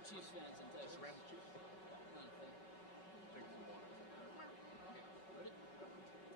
Chiefs fans in Texas. Just Rams Chiefs? Not a thing. Drink some water. Ready? Give me a tip.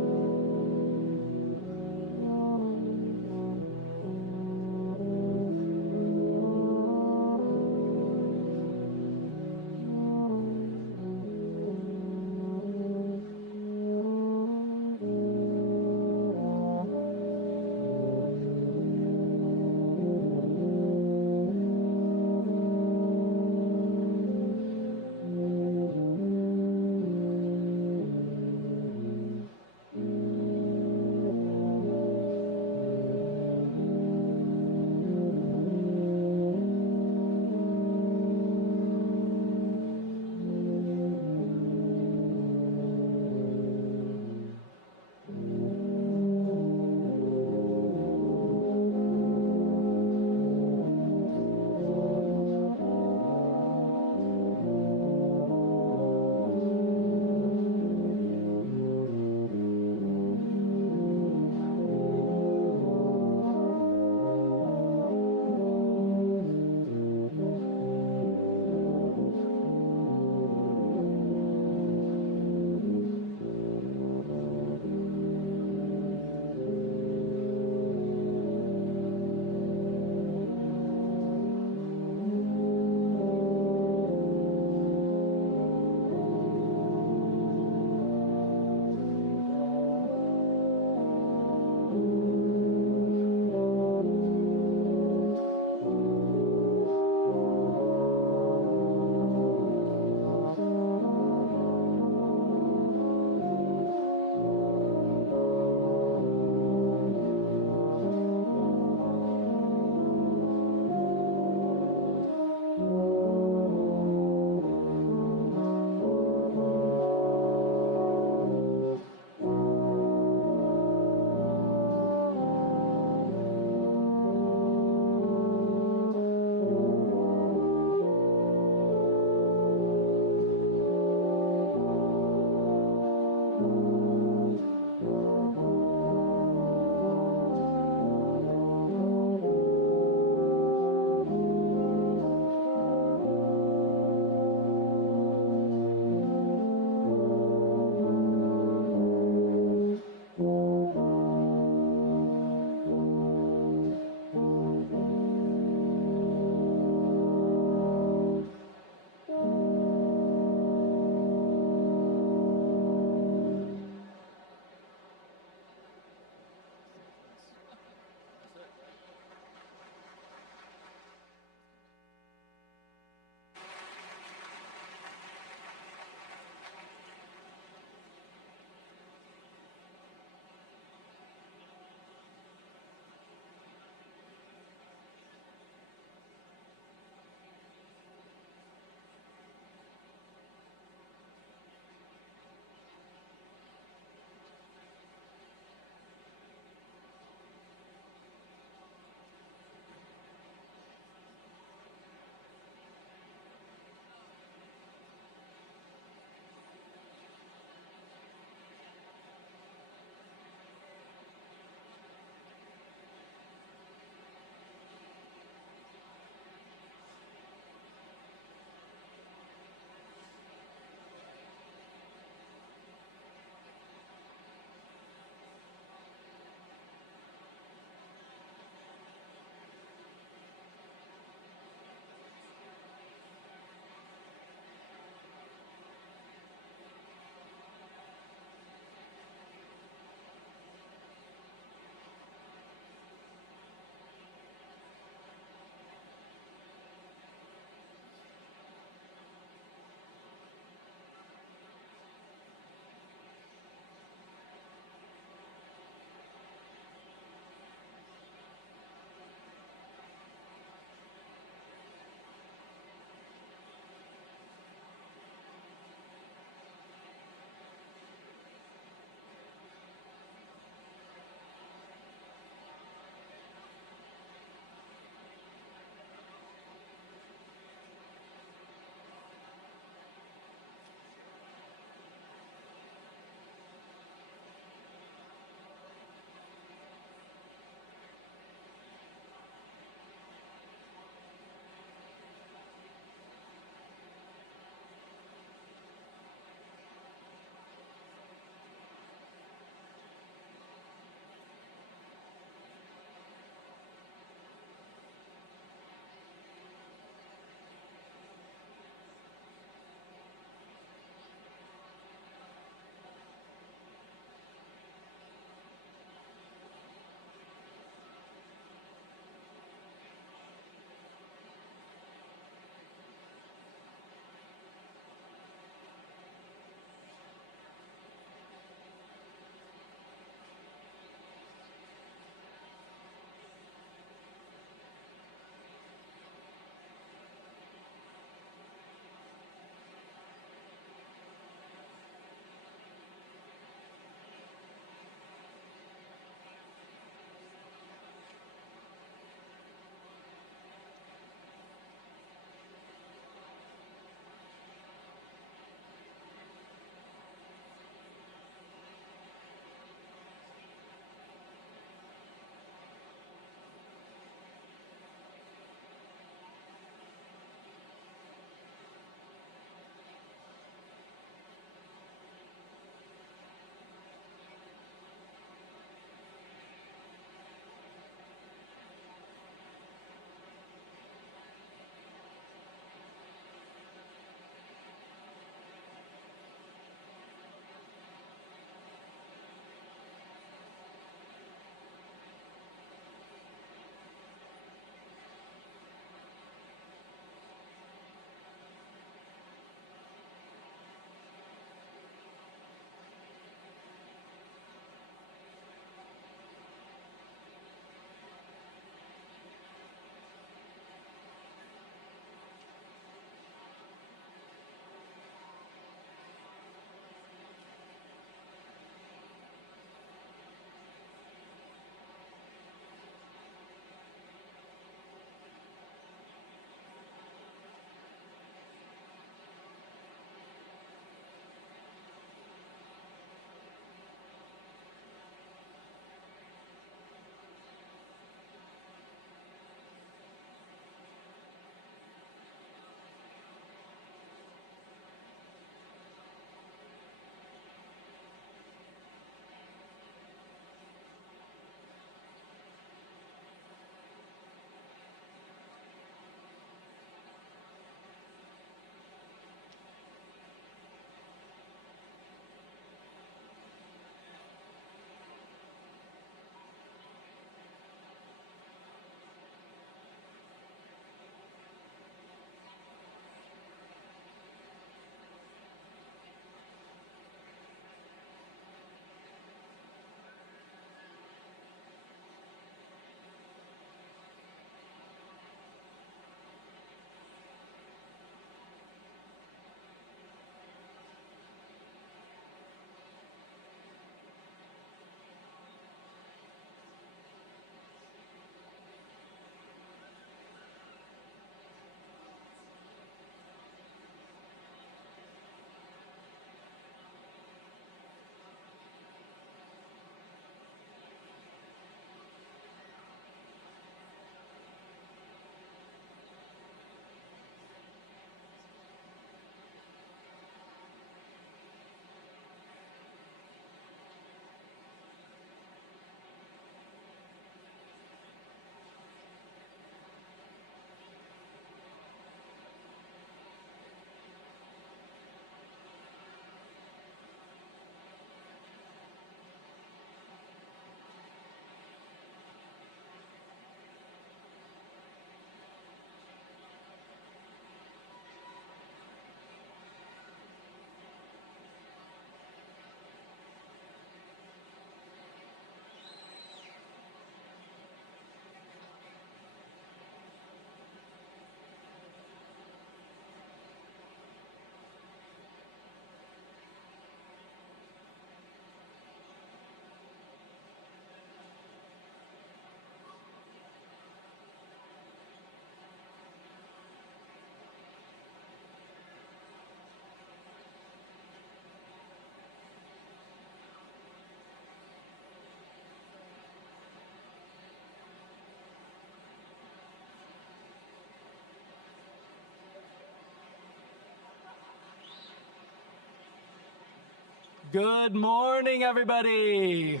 Good morning, everybody.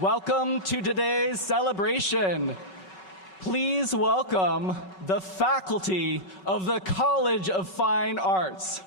Welcome to today's celebration. Please welcome the faculty of the College of Fine Arts.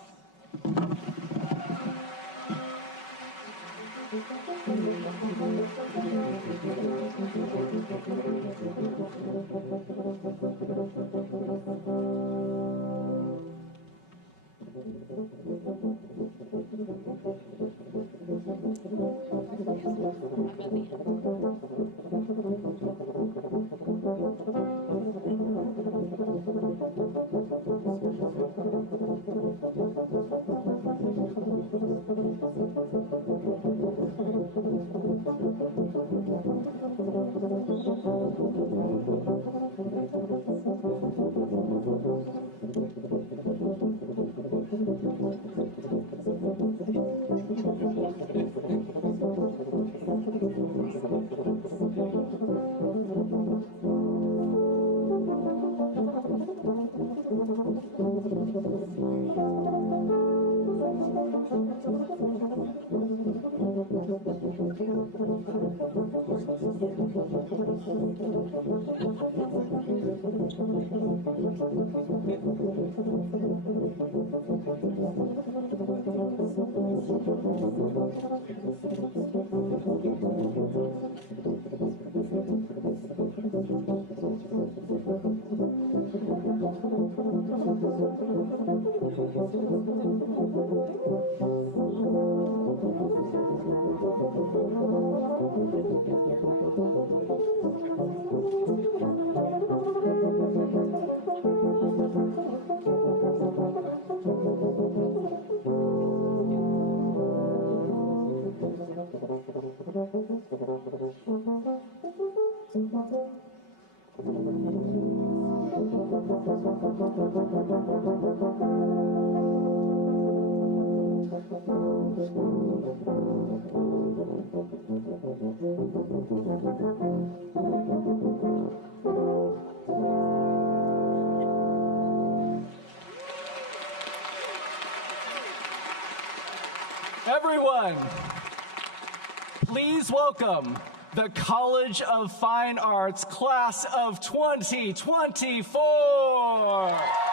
Everyone, please welcome the College of Fine Arts Class of 2024.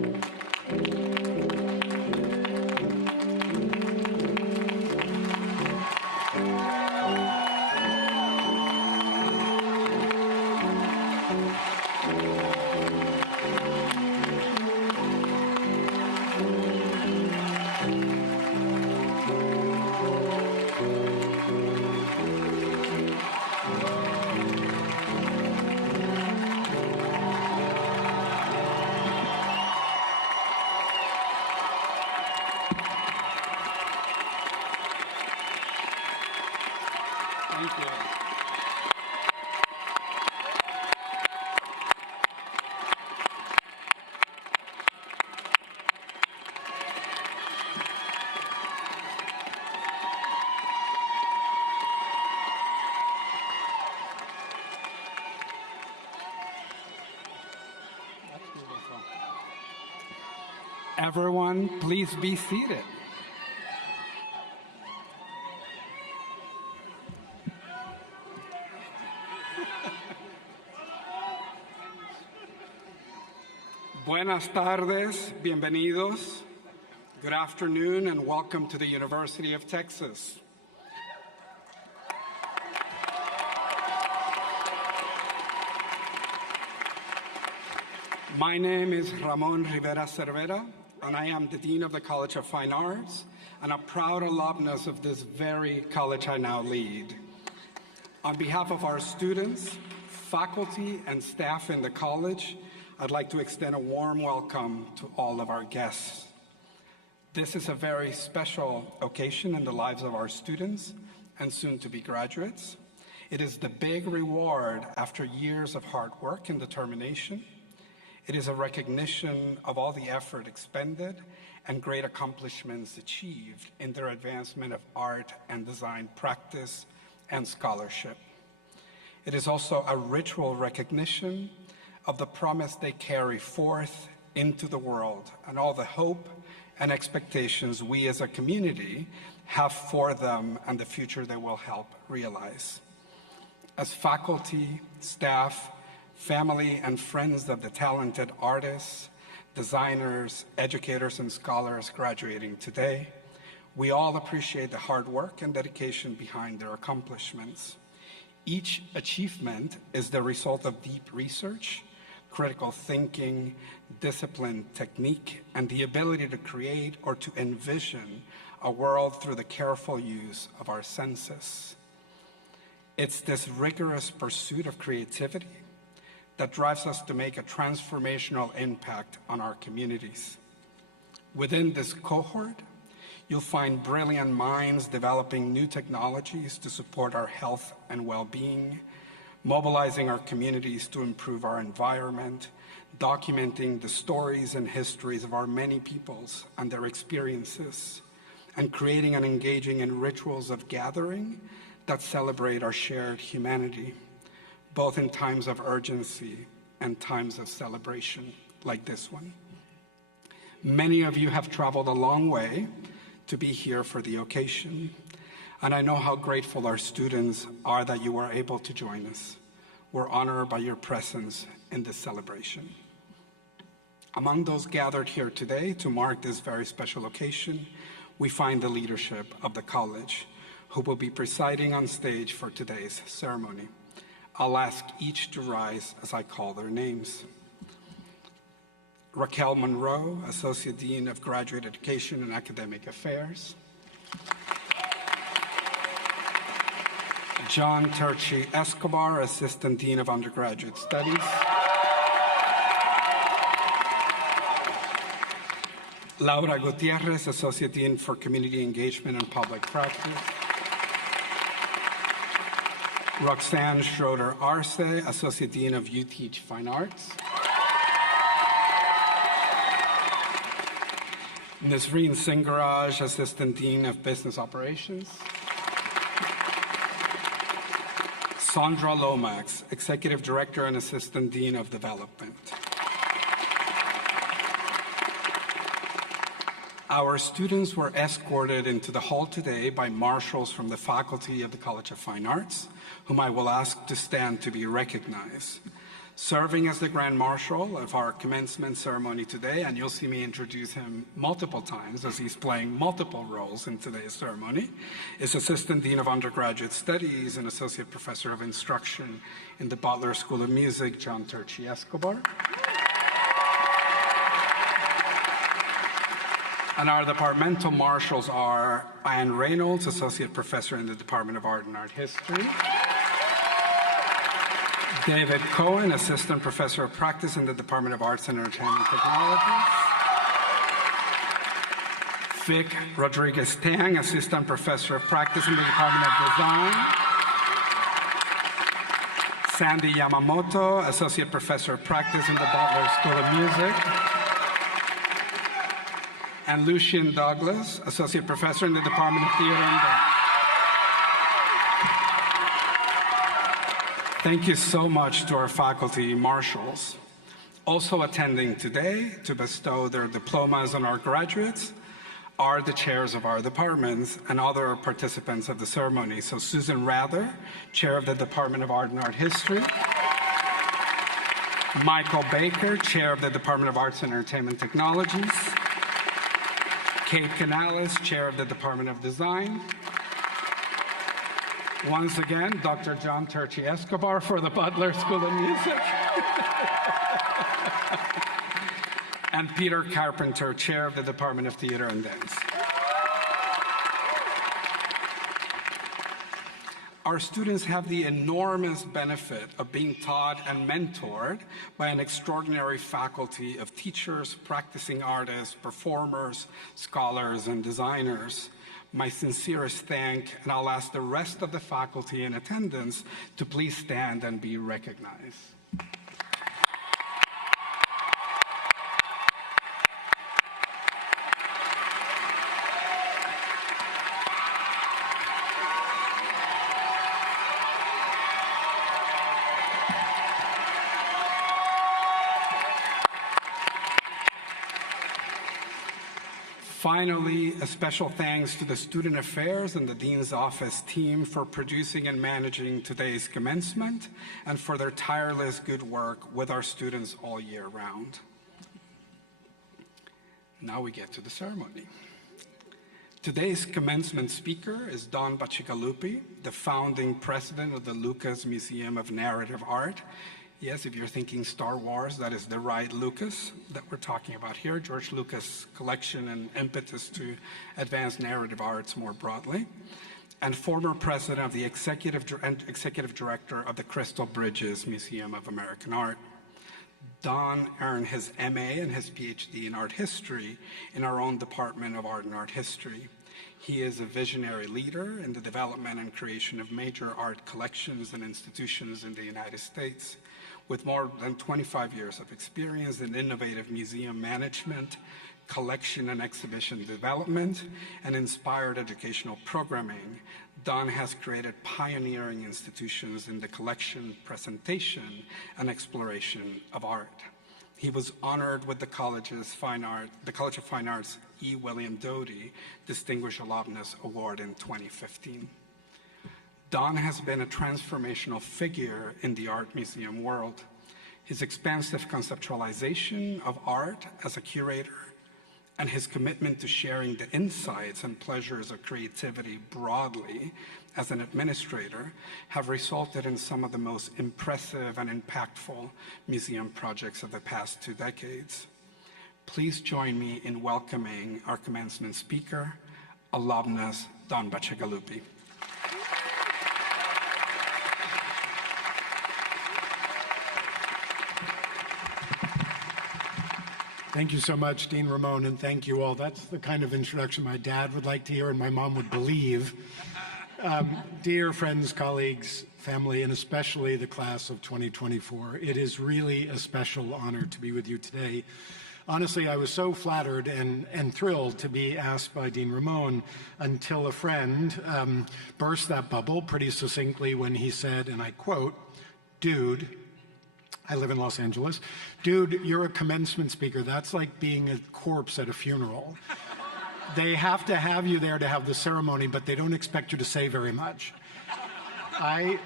Thank you. Everyone, please be seated. Buenas tardes, bienvenidos. Good afternoon and welcome to the University of Texas. My name is Ramon Rivera Cervera, and I am the Dean of the College of Fine Arts and a proud alumnus of this very college I now lead. On behalf of our students, faculty, and staff in the college, I'd like to extend a warm welcome to all of our guests. This is a very special occasion in the lives of our students and soon-to-be graduates. It is the big reward after years of hard work and determination. It is a recognition of all the effort expended and great accomplishments achieved in their advancement of art and design practice and scholarship. It is also a ritual recognition of the promise they carry forth into the world and all the hope and expectations we as a community have for them and the future they will help realize. As faculty, staff, family, and friends of the talented artists, designers, educators, and scholars graduating today, we all appreciate the hard work and dedication behind their accomplishments. Each achievement is the result of deep research, critical thinking, discipline, technique, and the ability to create or to envision a world through the careful use of our senses. It's this rigorous pursuit of creativity that drives us to make a transformational impact on our communities. Within this cohort, you'll find brilliant minds developing new technologies to support our health and well-being, mobilizing our communities to improve our environment, documenting the stories and histories of our many peoples and their experiences, and creating and engaging in rituals of gathering that celebrate our shared humanity, both in times of urgency and times of celebration like this one. Many of you have traveled a long way to be here for the occasion, and I know how grateful our students are that you were able to join us. We're honored by your presence in this celebration. Among those gathered here today to mark this very special occasion, we find the leadership of the college, who will be presiding on stage for today's ceremony. I'll ask each to rise as I call their names. Raquel Monroe, Associate Dean of Graduate Education and Academic Affairs. John Terchi Escobar, Assistant Dean of Undergraduate Studies. Laura Gutierrez, Associate Dean for Community Engagement and Public Practice. Roxanne Schroeder Arce, Associate Dean of UTeach Fine Arts. Nisreen Singaraj, Assistant Dean of Business Operations. Sandra Lomax, Executive Director and Assistant Dean of Development. Our students were escorted into the hall today by marshals from the faculty of the College of Fine Arts, whom I will ask to stand to be recognized. serving as the Grand Marshal of our commencement ceremony today, and you'll see me introduce him multiple times as he's playing multiple roles in today's ceremony, is Assistant Dean of Undergraduate Studies and Associate Professor of Instruction in the Butler School of Music, John Turchi Escobar. And our departmental marshals are Anne Reynolds, Associate Professor in the Department of Art and Art History. David Cohen, Assistant Professor of Practice in the Department of Arts and Entertainment Technologies. Vic Rodriguez-Tang, Assistant Professor of Practice in the Department of Design. Sandy Yamamoto, Associate Professor of Practice in the Butler School of Music. And Lucien Douglas, Associate Professor in the Department of Theater and Dance. Thank you so much to our faculty marshals. Also attending today to bestow their diplomas on our graduates are the chairs of our departments and other participants of the ceremony. So Susan Rather, Chair of the Department of Art and Art History. Michael Baker, Chair of the Department of Arts and Entertainment Technologies. Kate Canales, Chair of the Department of Design. Once again, Dr. John Turchi Escobar for the Butler School of Music. And Peter Carpenter, Chair of the Department of Theater and Dance. Our students have the enormous benefit of being taught and mentored by an extraordinary faculty of teachers, practicing artists, performers, scholars, and designers. My sincerest thanks, and I'll ask the rest of the faculty in attendance to please stand and be recognized. Finally, a special thanks to the Student Affairs and the Dean's Office team for producing and managing today's commencement and for their tireless good work with our students all year round. Now we get to the ceremony. Today's commencement speaker is Don Bacigalupi, the founding president of the Lucas Museum of Narrative Art. Yes, if you're thinking Star Wars, that is the right Lucas that we're talking about here, George Lucas' collection and impetus to advance narrative arts more broadly, and former president of the executive director of the Crystal Bridges Museum of American Art. Don earned his MA and his PhD in art history in our own Department of Art and Art History. He is a visionary leader in the development and creation of major art collections and institutions in the United States, with more than 25 years of experience in innovative museum management, collection and exhibition development, and inspired educational programming. Don has created pioneering institutions in the collection, presentation, and exploration of art. He was honored with the College of Fine Arts E. William Doty Distinguished Alumnus Award in 2015. Don has been a transformational figure in the art museum world. His expansive conceptualization of art as a curator and his commitment to sharing the insights and pleasures of creativity broadly as an administrator have resulted in some of the most impressive and impactful museum projects of the past 2 decades. Please join me in welcoming our commencement speaker, alumnus Don Bacigalupi. Thank you so much, Dean Ramon, and thank you all. That's the kind of introduction my dad would like to hear and my mom would believe. Dear friends, colleagues, family, and especially the class of 2024, it is really a special honor to be with you today. Honestly, I was so flattered and thrilled to be asked by Dean Ramon until a friend burst that bubble pretty succinctly when he said, and I quote, "Dude," I live in Los Angeles. "Dude, you're a commencement speaker. That's like being a corpse at a funeral. They have to have you there to have the ceremony, but they don't expect you to say very much." I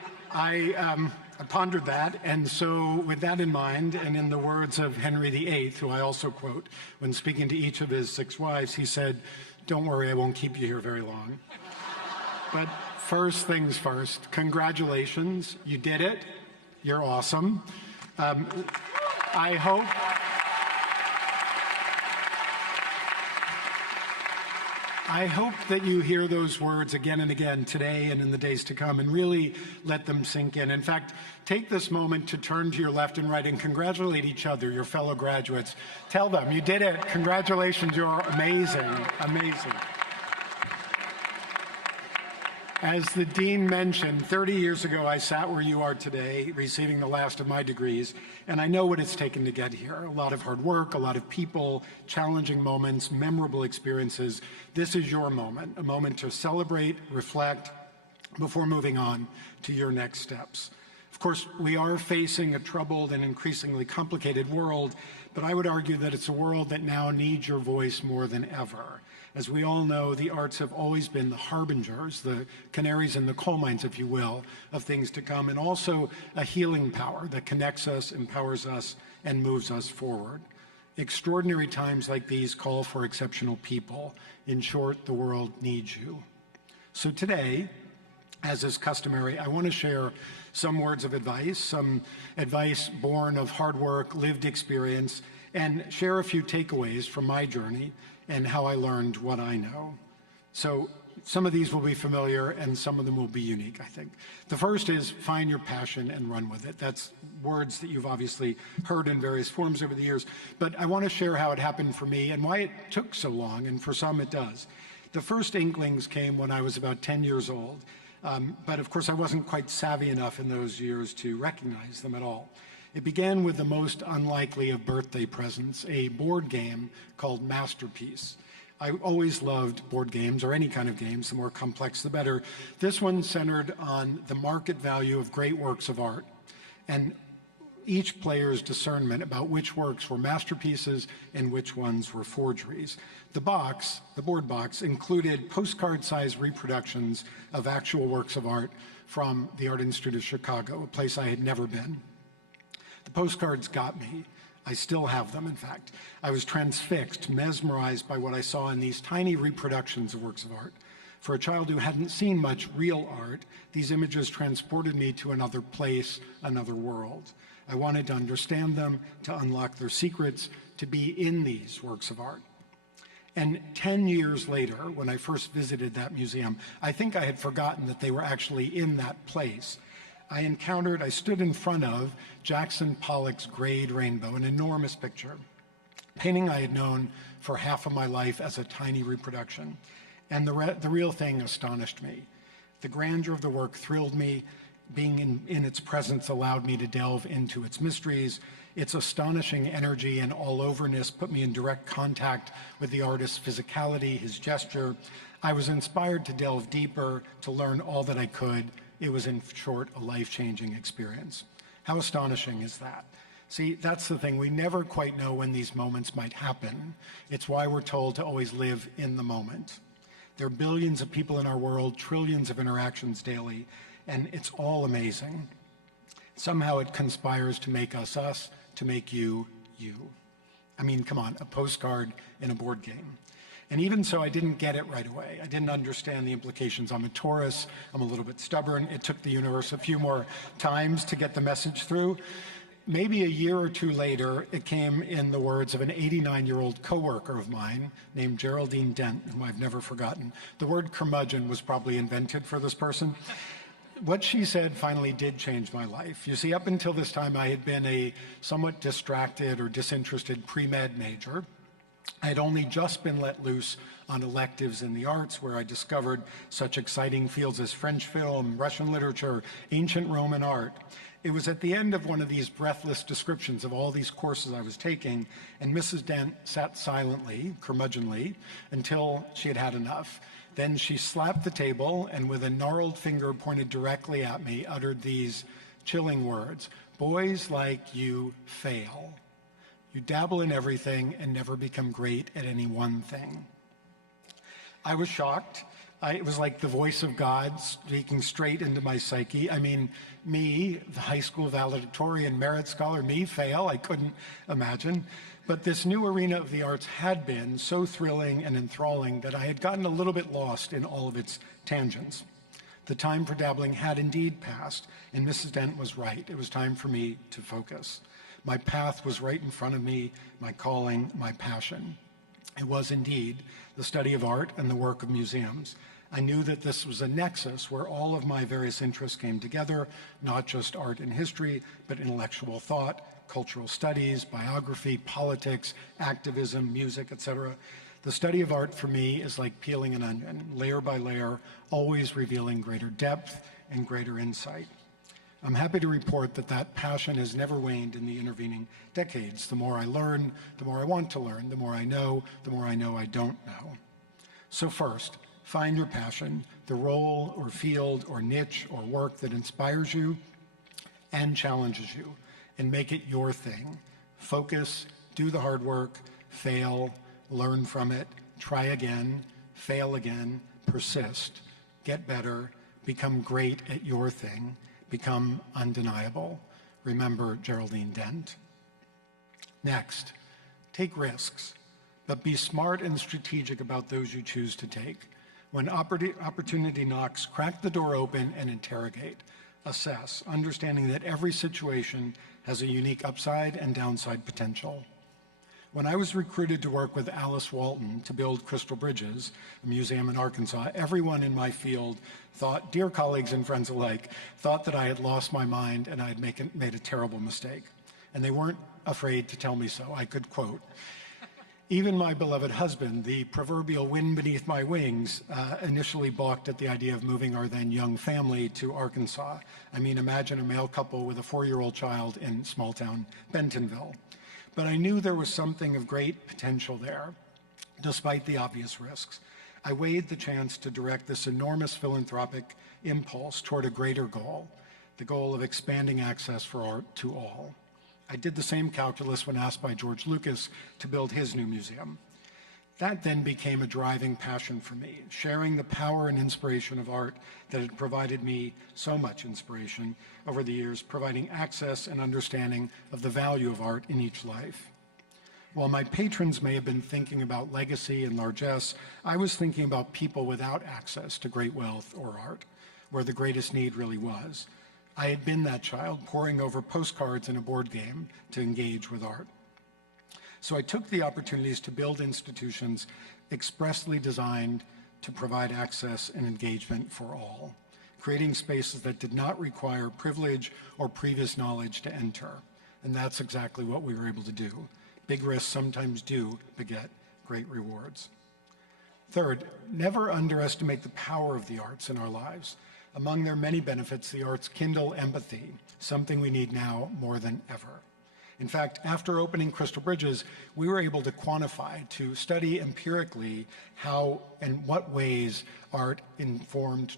I pondered that, and so with that in mind, and in the words of Henry VIII, who I also quote, when speaking to each of his 6 wives, he said, "Don't worry, I won't keep you here very long." But first things first, congratulations, you did it. You're awesome. I hope that you hear those words again and again today and in the days to come and really let them sink in. In fact, take this moment to turn to your left and right and congratulate each other, your fellow graduates. Tell them, you did it. Congratulations, you're amazing, amazing. As the dean mentioned, 30 years ago, I sat where you are today, receiving the last of my degrees, and I know what it's taken to get here. A lot of hard work, a lot of people, challenging moments, memorable experiences. This is your moment, a moment to celebrate, reflect, before moving on to your next steps. Of course, we are facing a troubled and increasingly complicated world, but I would argue that it's a world that now needs your voice more than ever. As we all know, the arts have always been the harbingers, the canaries in the coal mines, if you will, of things to come, and also a healing power that connects us, empowers us, and moves us forward. Extraordinary times like these call for exceptional people. In short, the world needs you. So today, as is customary, I want to share some words of advice, some advice born of hard work, lived experience, and share a few takeaways from my journey and how I learned what I know. So some of these will be familiar and some of them will be unique, I think. The first is find your passion and run with it. That's words that you've obviously heard in various forms over the years, but I want to share how it happened for me and why it took so long, and for some it does. The first inklings came when I was about 10 years old, but of course I wasn't quite savvy enough in those years to recognize them at all. It began with the most unlikely of birthday presents, a board game called Masterpiece. I always loved board games, or any kind of games, the more complex the better. This one centered on the market value of great works of art, and each player's discernment about which works were masterpieces and which ones were forgeries. The board box, included postcard-sized reproductions of actual works of art from the Art Institute of Chicago, a place I had never been. The postcards got me. I still have them, in fact. I was transfixed, mesmerized by what I saw in these tiny reproductions of works of art. For a child who hadn't seen much real art, these images transported me to another place, another world. I wanted to understand them, to unlock their secrets, to be in these works of art. And 10 years later, when I first visited that museum, I think I had forgotten that they were actually in that place. I stood in front of Jackson Pollock's Grade Rainbow, an enormous picture, painting I had known for half of my life as a tiny reproduction. And the real thing astonished me. The grandeur of the work thrilled me. Being in its presence allowed me to delve into its mysteries. Its astonishing energy and all-overness put me in direct contact with the artist's physicality, his gesture. I was inspired to delve deeper, to learn all that I could. It was, in short, a life-changing experience. How astonishing is that? See, that's the thing. We never quite know when these moments might happen. It's why we're told to always live in the moment. There are billions of people in our world, trillions of interactions daily, and it's all amazing. Somehow it conspires to make us us, to make you, you. I mean, come on, a postcard in a board game. And even so, I didn't get it right away. I didn't understand the implications. I'm a Taurus. I'm a little bit stubborn. It took the universe a few more times to get the message through. Maybe a year or two later, it came in the words of an 89-year-old coworker of mine named Geraldine Dent, whom I've never forgotten. The word curmudgeon was probably invented for this person. What she said finally did change my life. You see, up until this time, I had been a somewhat distracted or disinterested pre-med major. I had only just been let loose on electives in the arts, where I discovered such exciting fields as French film, Russian literature, ancient Roman art. It was at the end of one of these breathless descriptions of all these courses I was taking, and Mrs. Dent sat silently, curmudgeonly, until she had had enough. Then she slapped the table and with a gnarled finger pointed directly at me, uttered these chilling words: "Boys like you fail. You dabble in everything and never become great at any one thing." I was shocked. It was like the voice of God speaking straight into my psyche. I mean, me, the high school valedictorian, merit scholar, me fail, I couldn't imagine. But this new arena of the arts had been so thrilling and enthralling that I had gotten a little bit lost in all of its tangents. The time for dabbling had indeed passed, and Mrs. Dent was right. It was time for me to focus. My path was right in front of me, my calling, my passion. It was indeed the study of art and the work of museums. I knew that this was a nexus where all of my various interests came together, not just art and history, but intellectual thought, cultural studies, biography, politics, activism, music, etc. The study of art for me is like peeling an onion, layer by layer, always revealing greater depth and greater insight. I'm happy to report that that passion has never waned in the intervening decades. The more I learn, the more I want to learn. The more I know I don't know. So first, find your passion, the role or field or niche or work that inspires you and challenges you, and make it your thing. Focus, do the hard work, fail, learn from it, try again, fail again, persist, get better, become great at your thing, become undeniable. Remember Geraldine Dent. Next, take risks, but be smart and strategic about those you choose to take. When opportunity knocks, crack the door open and interrogate. Assess, understanding that every situation has a unique upside and downside potential. When I was recruited to work with Alice Walton to build Crystal Bridges, a museum in Arkansas, everyone in my field thought, dear colleagues and friends alike, thought that I had lost my mind and I had made a terrible mistake. And they weren't afraid to tell me so. I could quote, even my beloved husband, the proverbial wind beneath my wings, initially balked at the idea of moving our then young family to Arkansas. I mean, imagine a male couple with a 4-year-old child in small town Bentonville. But I knew there was something of great potential there, despite the obvious risks. I weighed the chance to direct this enormous philanthropic impulse toward a greater goal, the goal of expanding access for art to all. I did the same calculus when asked by George Lucas to build his new museum. That then became a driving passion for me, sharing the power and inspiration of art that had provided me so much inspiration over the years, providing access and understanding of the value of art in each life. While my patrons may have been thinking about legacy and largesse, I was thinking about people without access to great wealth or art, where the greatest need really was. I had been that child poring over postcards and a board game to engage with art. So I took the opportunities to build institutions expressly designed to provide access and engagement for all, creating spaces that did not require privilege or previous knowledge to enter. And that's exactly what we were able to do. Big risks sometimes do beget great rewards. Third, never underestimate the power of the arts in our lives. Among their many benefits, the arts kindle empathy, something we need now more than ever. In fact, after opening Crystal Bridges, we were able to quantify, to study empirically how and what ways art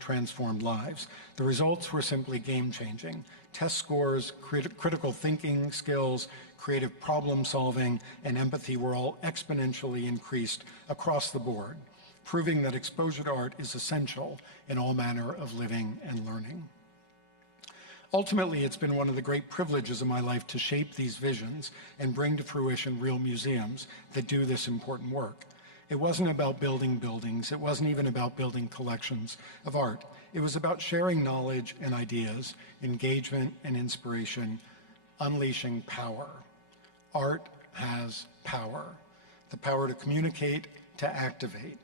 transformed lives. The results were simply game-changing. Test scores, critical thinking skills, creative problem solving, and empathy were all exponentially increased across the board, proving that exposure to art is essential in all manner of living and learning. Ultimately, it's been one of the great privileges of my life to shape these visions and bring to fruition real museums that do this important work. It wasn't about building buildings. It wasn't even about building collections of art. It was about sharing knowledge and ideas, engagement and inspiration, unleashing power. Art has power, the power to communicate, to activate.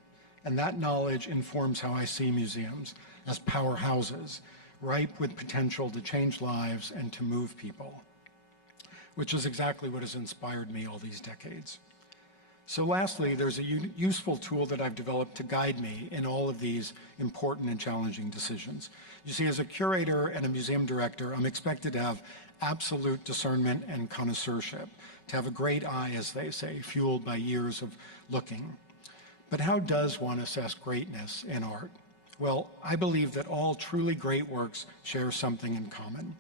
And that knowledge informs how I see museums as powerhouses, ripe with potential to change lives and to move people, which is exactly what has inspired me all these decades. So lastly, there's a useful tool that I've developed to guide me in all of these important and challenging decisions. You see, as a curator and a museum director, I'm expected to have absolute discernment and connoisseurship, to have a great eye, as they say, fueled by years of looking. But how does one assess greatness in art? Well, I believe that all truly great works share something in common.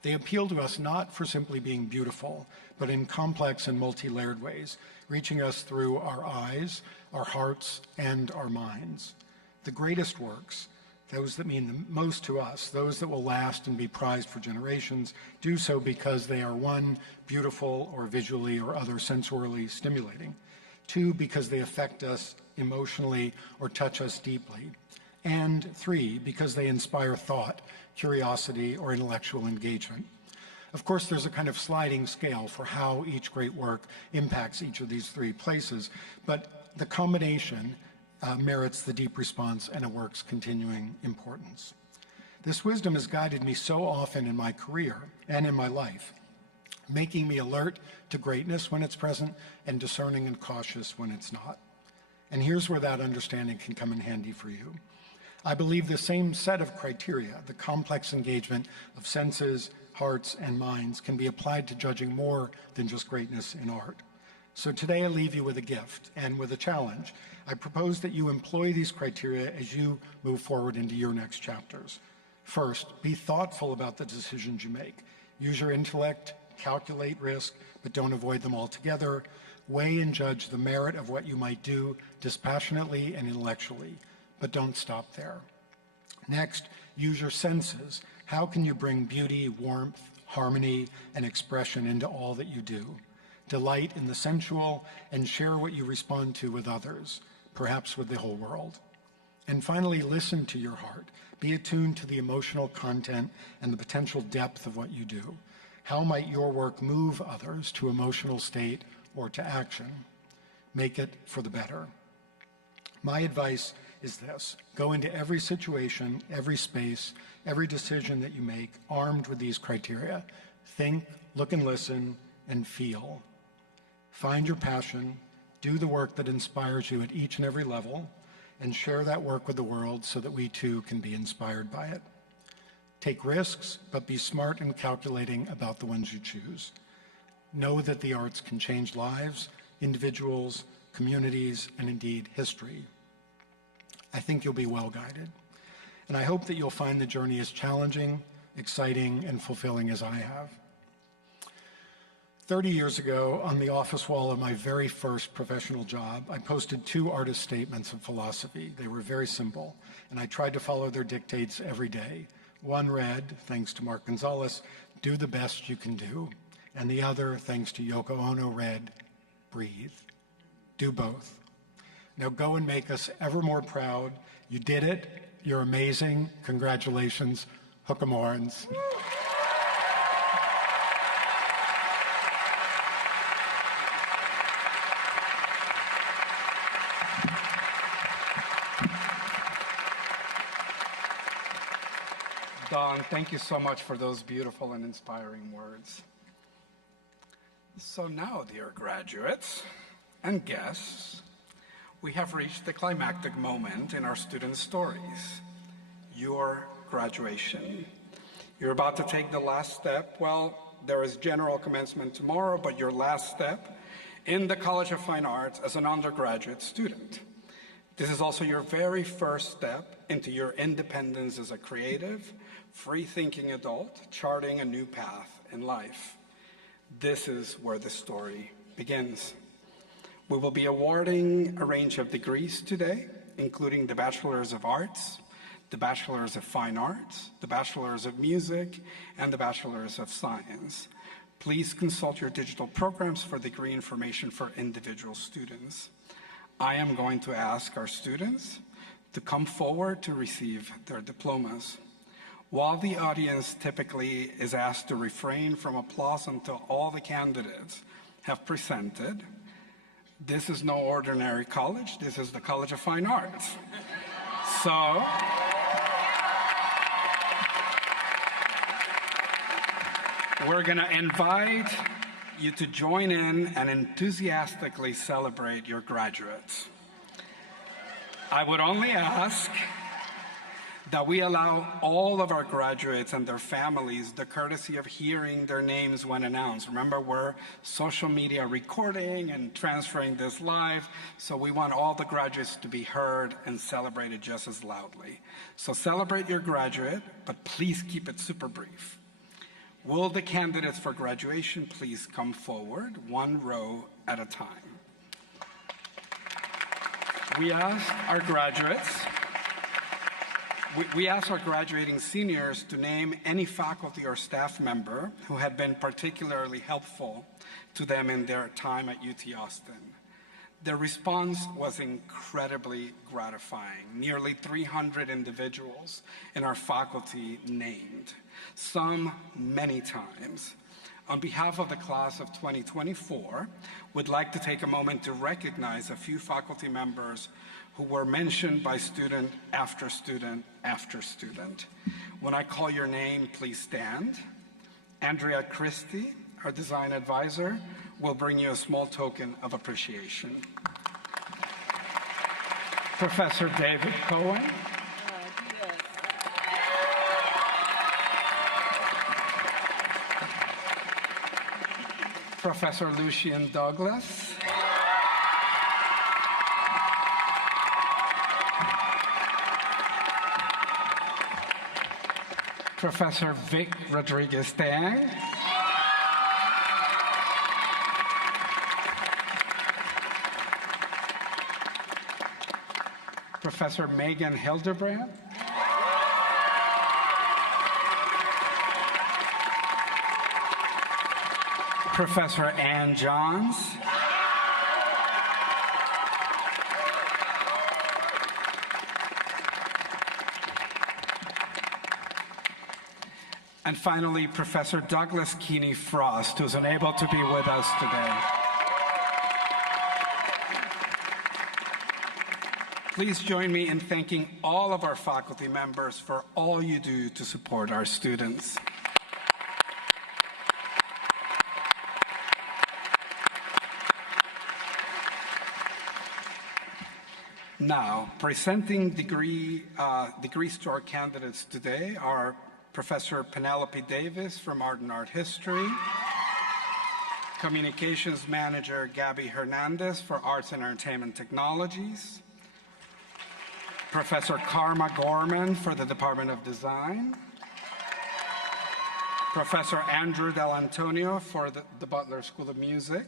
They appeal to us not for simply being beautiful, but in complex and multi-layered ways, reaching us through our eyes, our hearts, and our minds. The greatest works, those that mean the most to us, those that will last and be prized for generations, do so because they are, one, beautiful or visually or other sensorily stimulating, two, because they affect us emotionally or touch us deeply, and three, because they inspire thought, curiosity, or intellectual engagement. Of course, there's a kind of sliding scale for how each great work impacts each of these three places, but the combination merits the deep response and a work's continuing importance. This wisdom has guided me so often in my career and in my life, making me alert to greatness when it's present and discerning and cautious when it's not. And here's where that understanding can come in handy for you. I believe the same set of criteria, the complex engagement of senses, hearts, and minds, can be applied to judging more than just greatness in art. So today I leave you with a gift and with a challenge. I propose that you employ these criteria as you move forward into your next chapters. First, be thoughtful about the decisions you make. Use your intellect, calculate risk, but don't avoid them altogether. Weigh and judge the merit of what you might do dispassionately and intellectually, but don't stop there. Next, use your senses. How can you bring beauty, warmth, harmony, and expression into all that you do? Delight in the sensual and share what you respond to with others, perhaps with the whole world. And finally, listen to your heart. Be attuned to the emotional content and the potential depth of what you do. How might your work move others to emotional state or to action? Make it for the better. My advice is this: go into every situation, every space, every decision that you make armed with these criteria. Think, look and listen, and feel. Find your passion, do the work that inspires you at each and every level, and share that work with the world so that we too can be inspired by it. Take risks, but be smart and calculating about the ones you choose. Know that the arts can change lives, individuals, communities, and indeed history. I think you'll be well guided, and I hope that you'll find the journey as challenging, exciting, and fulfilling as I have. 30 years ago, on the office wall of my very first professional job, I posted 2 artist statements of philosophy. They were very simple, and I tried to follow their dictates every day. One read, thanks to Mark Gonzalez, "Do the best you can do." And the other, thanks to Yoko Ono, read, "Breathe." Do both. Now go and make us ever more proud. You did it. You're amazing. Congratulations. Hook 'em horns. Don, thank you so much for those beautiful and inspiring words. So now, dear graduates and guests, we have reached the climactic moment in our students' stories, your graduation. You're about to take the last step. Well, there is general commencement tomorrow, but your last step in the College of Fine Arts as an undergraduate student. This is also your very first step into your independence as a creative, free-thinking adult, charting a new path in life. This is where the story begins. We will be awarding a range of degrees today, including the Bachelor's of Arts, the Bachelor's of Fine Arts, the Bachelor's of Music, and the Bachelor's of Science. Please consult your digital programs for degree information for individual students. I am going to ask our students to come forward to receive their diplomas. While the audience typically is asked to refrain from applause until all the candidates have presented, this is no ordinary college. This is the College of Fine Arts. So, we're going to invite you to join in and enthusiastically celebrate your graduates. I would only ask that we allow all of our graduates and their families the courtesy of hearing their names when announced. Remember, we're social media recording and transferring this live, so we want all the graduates to be heard and celebrated just as loudly. So celebrate your graduate, but please keep it super brief. Will the candidates for graduation please come forward, one row at a time. We ask our graduates We asked our graduating seniors to name any faculty or staff member who had been particularly helpful to them in their time at UT Austin. Their response was incredibly gratifying. Nearly 300 individuals in our faculty named, some many times. On behalf of the class of 2024, we'd like to take a moment to recognize a few faculty members who were mentioned by student after student after student. When I call your name, please stand. Andrea Christie, our design advisor, will bring you a small token of appreciation. Professor David Cohen. Professor Lucian Douglas. Professor Vic Rodriguez-Tang. Professor Megan Hildebrand. Professor Ann Johns. And finally, Professor Douglas Keeney Frost, who's unable to be with us today. Please join me in thanking all of our faculty members for all you do to support our students. Now, presenting degrees to our candidates today are Professor Penelope Davis from Art and Art History, Communications Manager Gabby Hernandez for Arts and Entertainment Technologies, Professor Karma Gorman for the Department of Design, Professor Andrew Del Antonio for the Butler School of Music,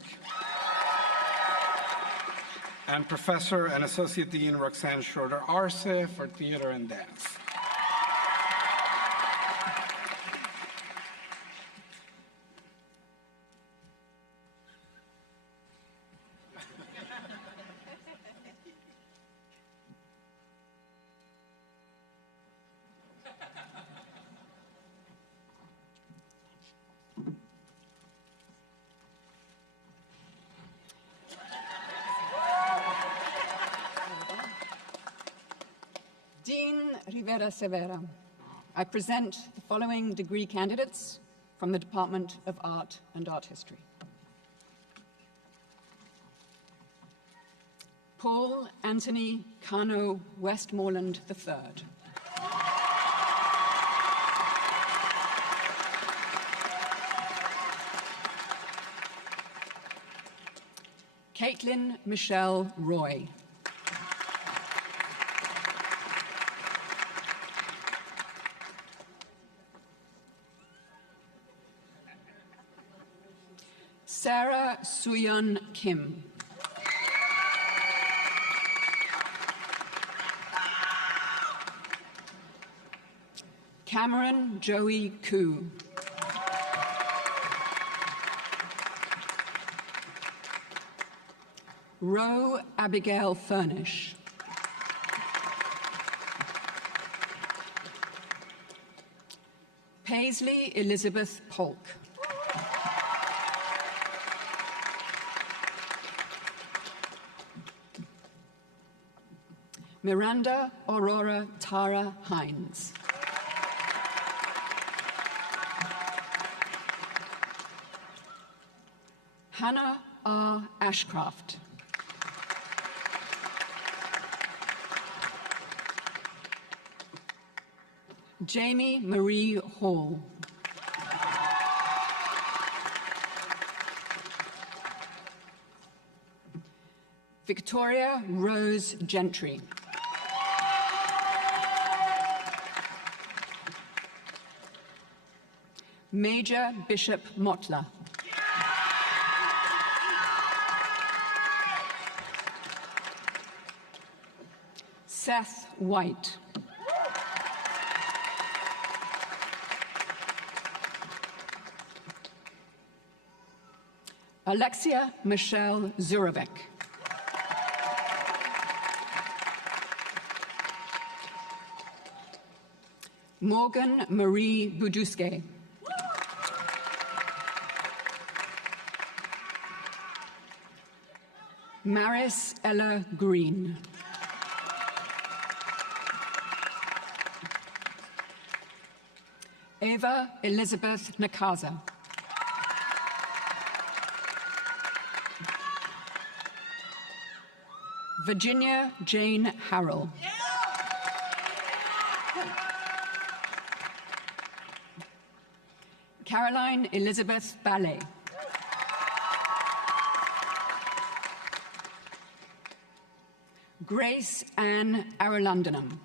and Professor and Associate Dean Roxanne Schroeder Arce for Theater and Dance. Dean Rivera-Severa, I present the following degree candidates from the Department of Art and Art History. Paul Anthony Cano Westmoreland III. Caitlin Michelle Roy. Sarah Suyun Kim. Cameron Joey Koo. Roe Abigail Furnish. Paisley Elizabeth Polk. Miranda Aurora Tara Hines. Hannah R. Ashcraft. Jamie Marie Hall. Victoria Rose Gentry. Major Bishop Motler. Seth White. Alexia Michelle Zurovic. Morgan Marie Buduske. Maris Ella Green. Eva Elizabeth Nakaza. Virginia Jane Harrell. Caroline Elizabeth Ballet. Grace Ann Arulandanam.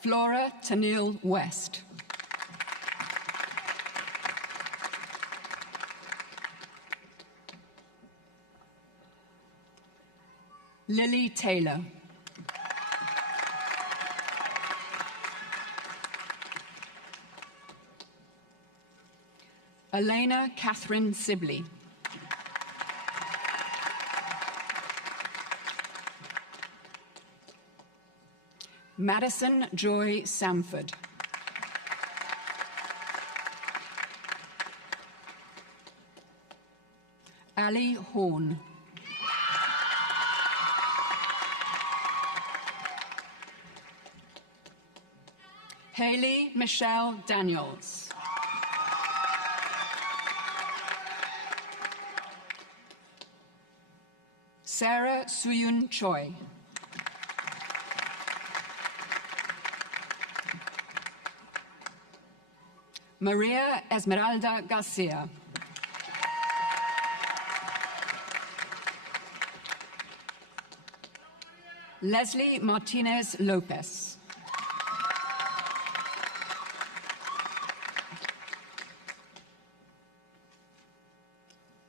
Flora Tanil West. Lily Taylor. Elena Catherine Sibley. Madison Joy Samford. Ali Horn. Haley Michelle Daniels. Sarah Suyun Choi. Maria Esmeralda Garcia. Leslie Martinez Lopez.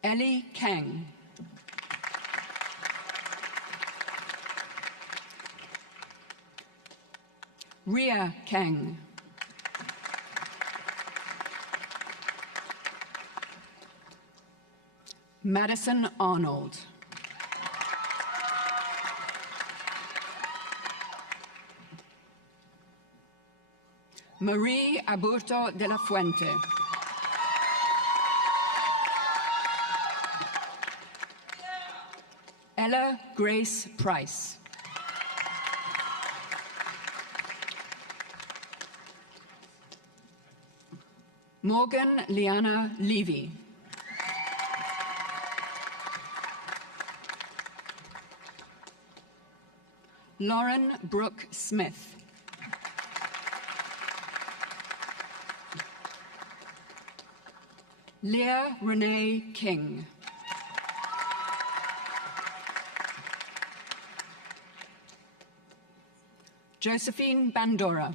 Ellie Kang. Ria Kang. Madison Arnold. Marie Aburto de la Fuente. Ella Grace Price. Morgan Liana Levy. Lauren Brooke Smith. Leah Renee King. Josephine Bandora.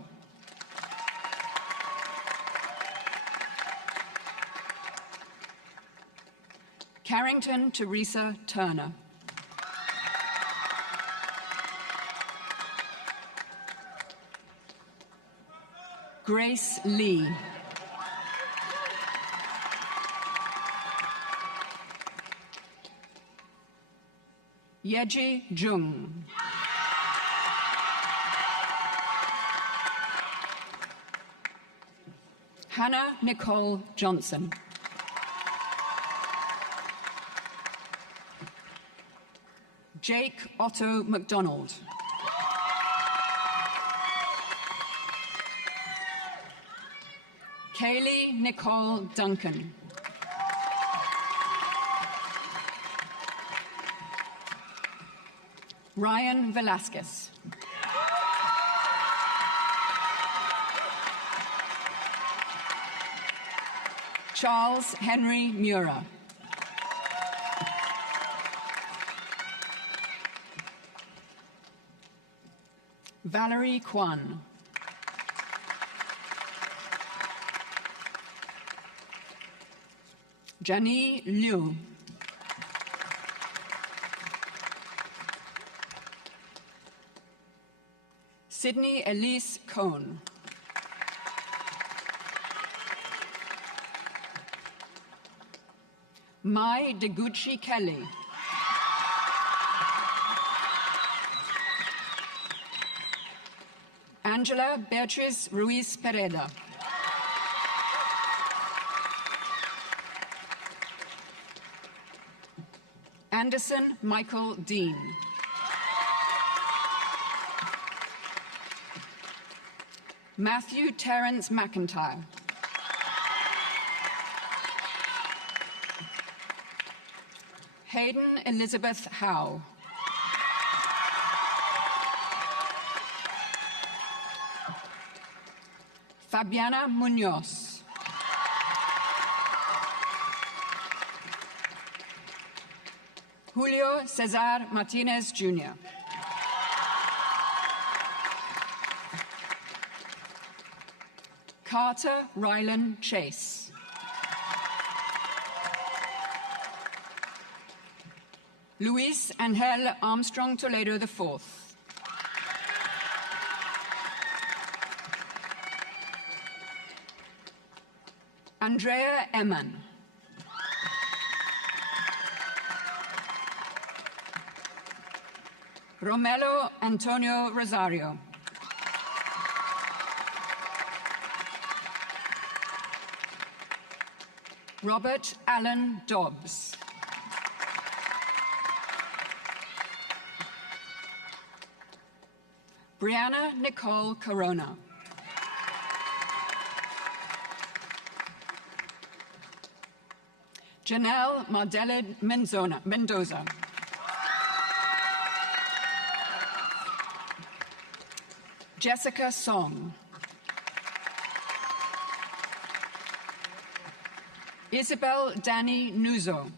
Carrington Teresa Turner. Grace Lee. Yeji Jung. Hannah Nicole Johnson. Jake Otto McDonald. Kaylee Nicole Duncan. Ryan Velasquez. Charles Henry Mura. Valerie Kwan. Janie Liu. Sydney Elise Cohn. Mai Deguchi Kelly. Angela Beatriz Ruiz Pereda. Anderson Michael Dean. Matthew Terrence McIntyre. Hayden Elizabeth Howe. Fabiana Munoz. Julio Cesar Martinez Jr. Carter Rylan Chase. Luis Angel Armstrong Toledo IV. Andrea Eman. Romelo Antonio Rosario. Robert Allen Dobbs. Brianna Nicole Corona. Janelle Mardella Mendoza. Jessica Song. Isabel Danny Nuzo.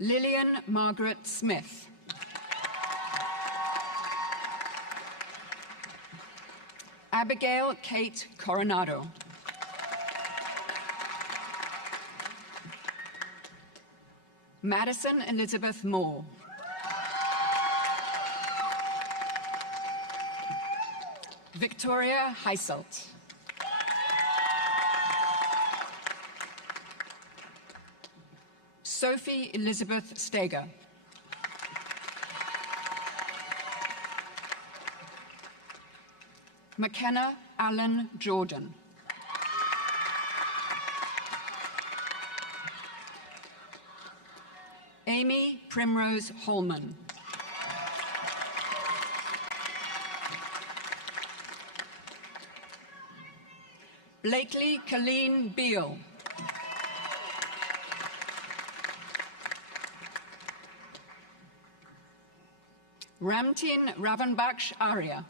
Lillian Margaret Smith. Abigail Kate Coronado. Madison Elizabeth Moore. Victoria Heiselt. Sophie Elizabeth Steger. McKenna Allen Jordan. Amy Primrose Holman. Blakely Colleen Beale. Ramtin Ravenbaksh Arya.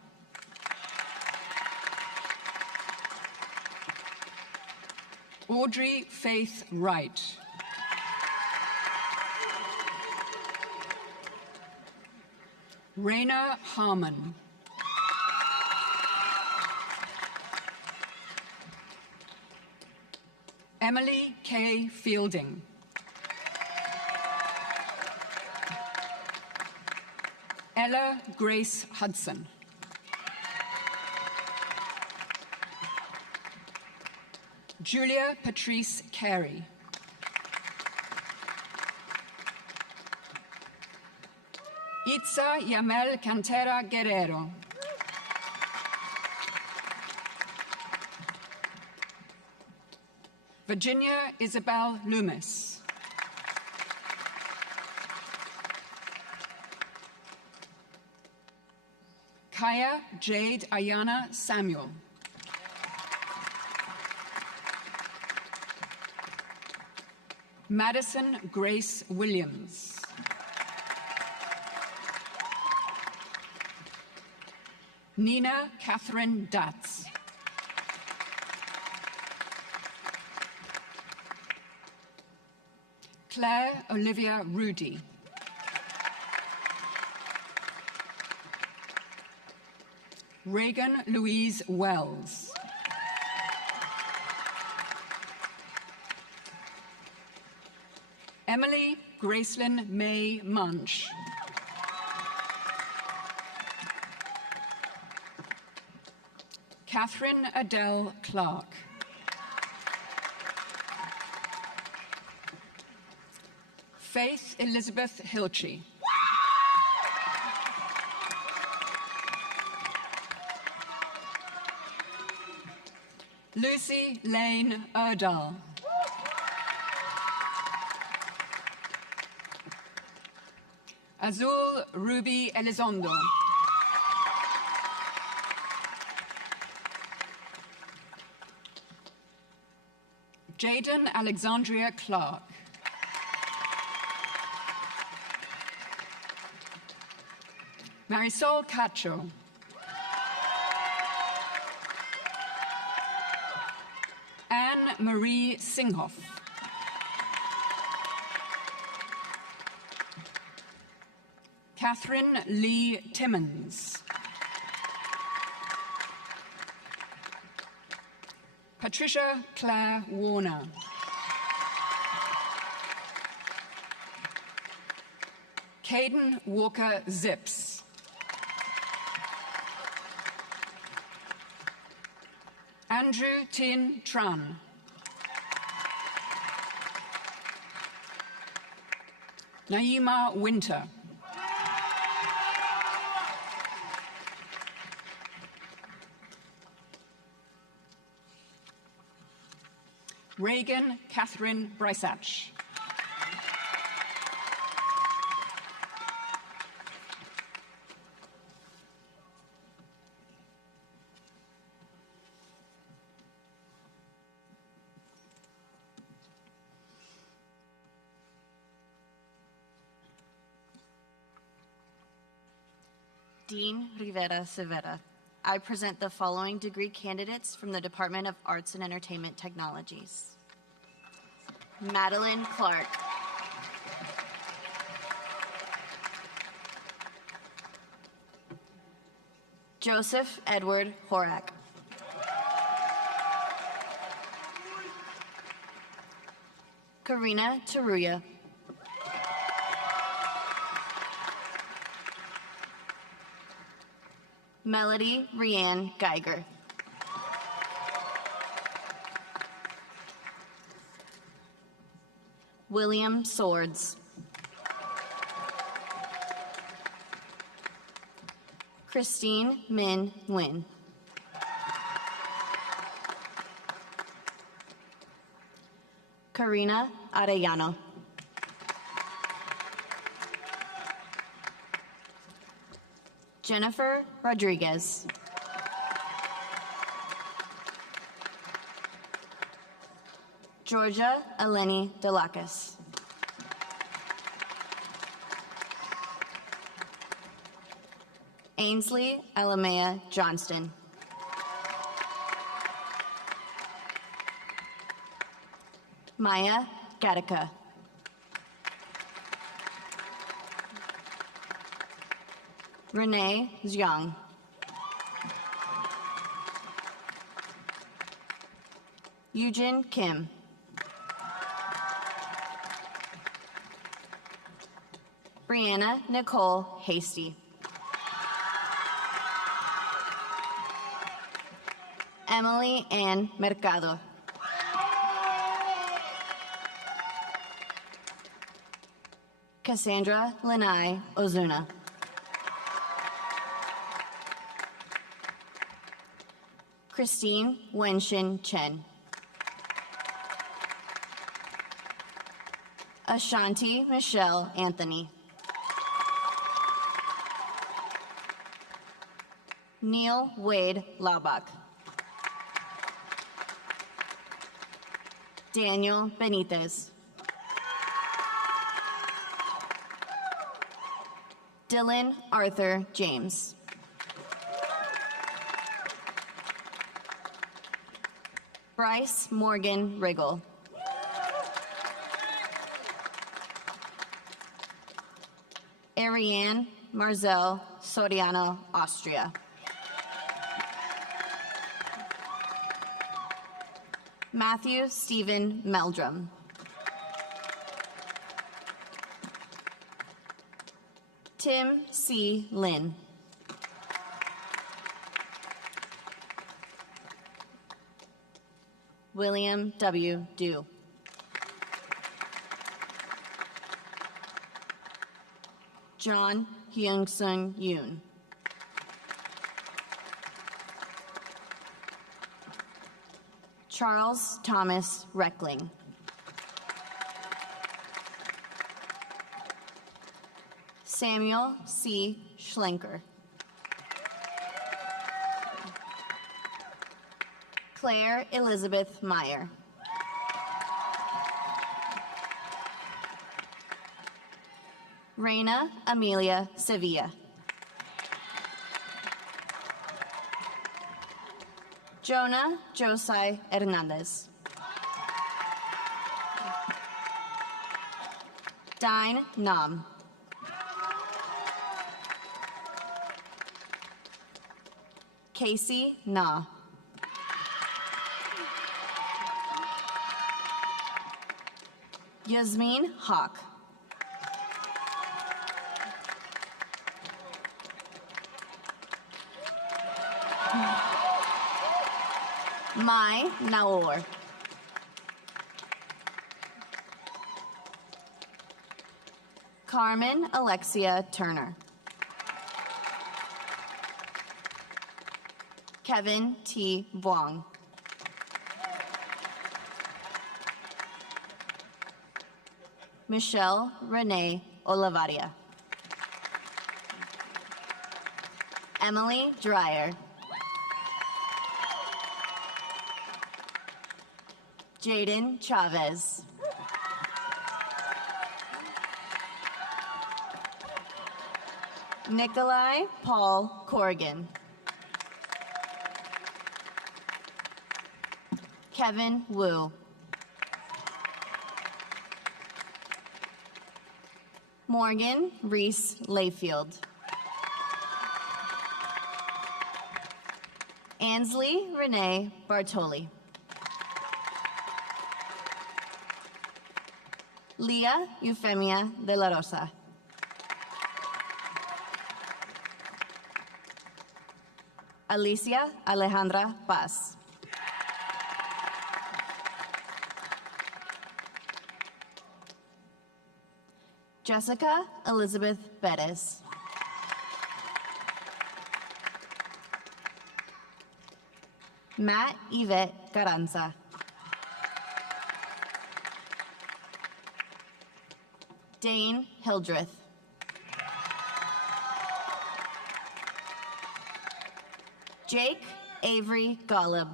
Audrey Faith Wright. Raina Harmon. Emily K. Fielding. Ella Grace Hudson. Julia Patrice Carey. Itza Yamel Cantera Guerrero. Virginia Isabel Loomis. Kaya Jade Ayana Samuel. Madison Grace Williams. Nina Catherine Datz. Claire Olivia Rudy. Reagan Louise Wells. Emily Gracelyn May Munch. Catherine Adele Clark. Faith Elizabeth Hilchey. Lucy Lane Erdahl. Azul Ruby Elizondo. Jaden Alexandria Clark. Marisol Cacho. Anne Marie Singhoff. Catherine Lee Timmons. Patricia Claire Warner. Caden Walker Zips. Andrew Tin Tran. Naima Winter. Reagan Catherine Brysach. Dean Rivera Severa. I present the following degree candidates from the Department of Arts and Entertainment Technologies. Madeline Clark. Joseph Edward Horak. Karina Taruya. Melody Rianne Geiger. William Swords. Christine Min Nguyen. Karina Arellano. Jennifer Rodriguez. Georgia Eleni Delacus. Ainsley Alamea Johnston. Maya Gattaca. Renee Zhang. Eugene Kim. Brianna Nicole Hasty. Emily Ann Mercado. Cassandra Lanai Ozuna. Christine Wenshin Chen. Ashanti Michelle Anthony. Neil Wade Laubach. Daniel Benitez. Dylan Arthur James. Bryce Morgan Riggle. Ariane Marzel Soriano, Austria. Matthew Stephen Meldrum. Tim C. Lin. William W. Dew. John Hyung-sung Yoon. Charles Thomas Reckling. Samuel C. Schlenker. Claire Elizabeth Meyer. Reina Amelia Sevilla. Jonah Josai Hernandez. Dine Nam. Casey Na. Yasmin Hawk. Mai Naor. Carmen Alexia Turner. Kevin T. Vuong. Michelle Renee Olivaria. Emily Dreyer. Jaden Chavez. Nikolai Paul Corrigan. Kevin Wu. Morgan Reese Layfield. Ansley Renee Bartoli. Leah Eufemia de la Rosa. Alicia Alejandra Paz. Jessica Elizabeth Bettis. Matt Yvette Carranza. Dane Hildreth. Jake Avery Golub.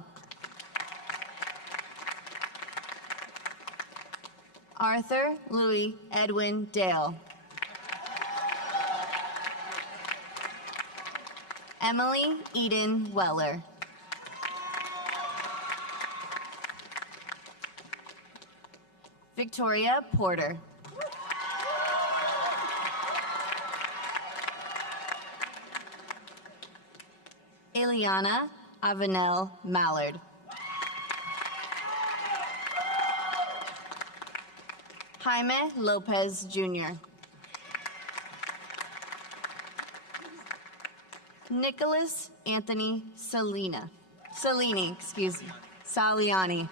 Arthur Louis Edwin Dale. Emily Eden Weller. Victoria Porter. Ileana Avenel Mallard. Jaime Lopez Jr. Nicholas Anthony Saliani, Saliani.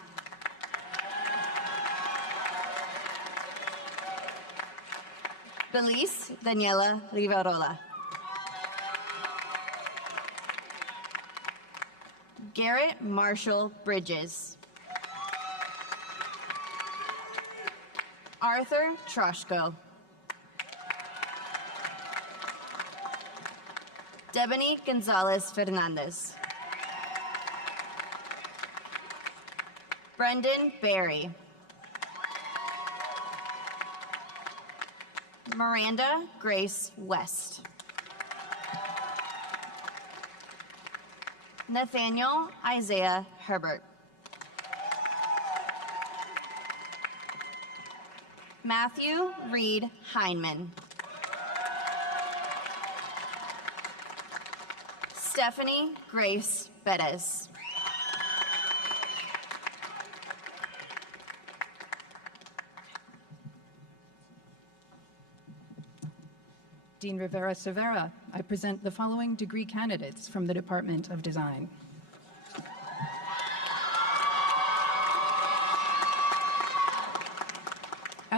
Belize Daniela Rivarola. Garrett Marshall Bridges. Arthur Troshko. Debony Gonzalez Fernandez. Brendan Berry. Miranda Grace West. Nathaniel Isaiah Herbert. Matthew Reed Heineman. Stephanie Grace Bettis. Dean Rivera Severa, I present the following degree candidates from the Department of Design.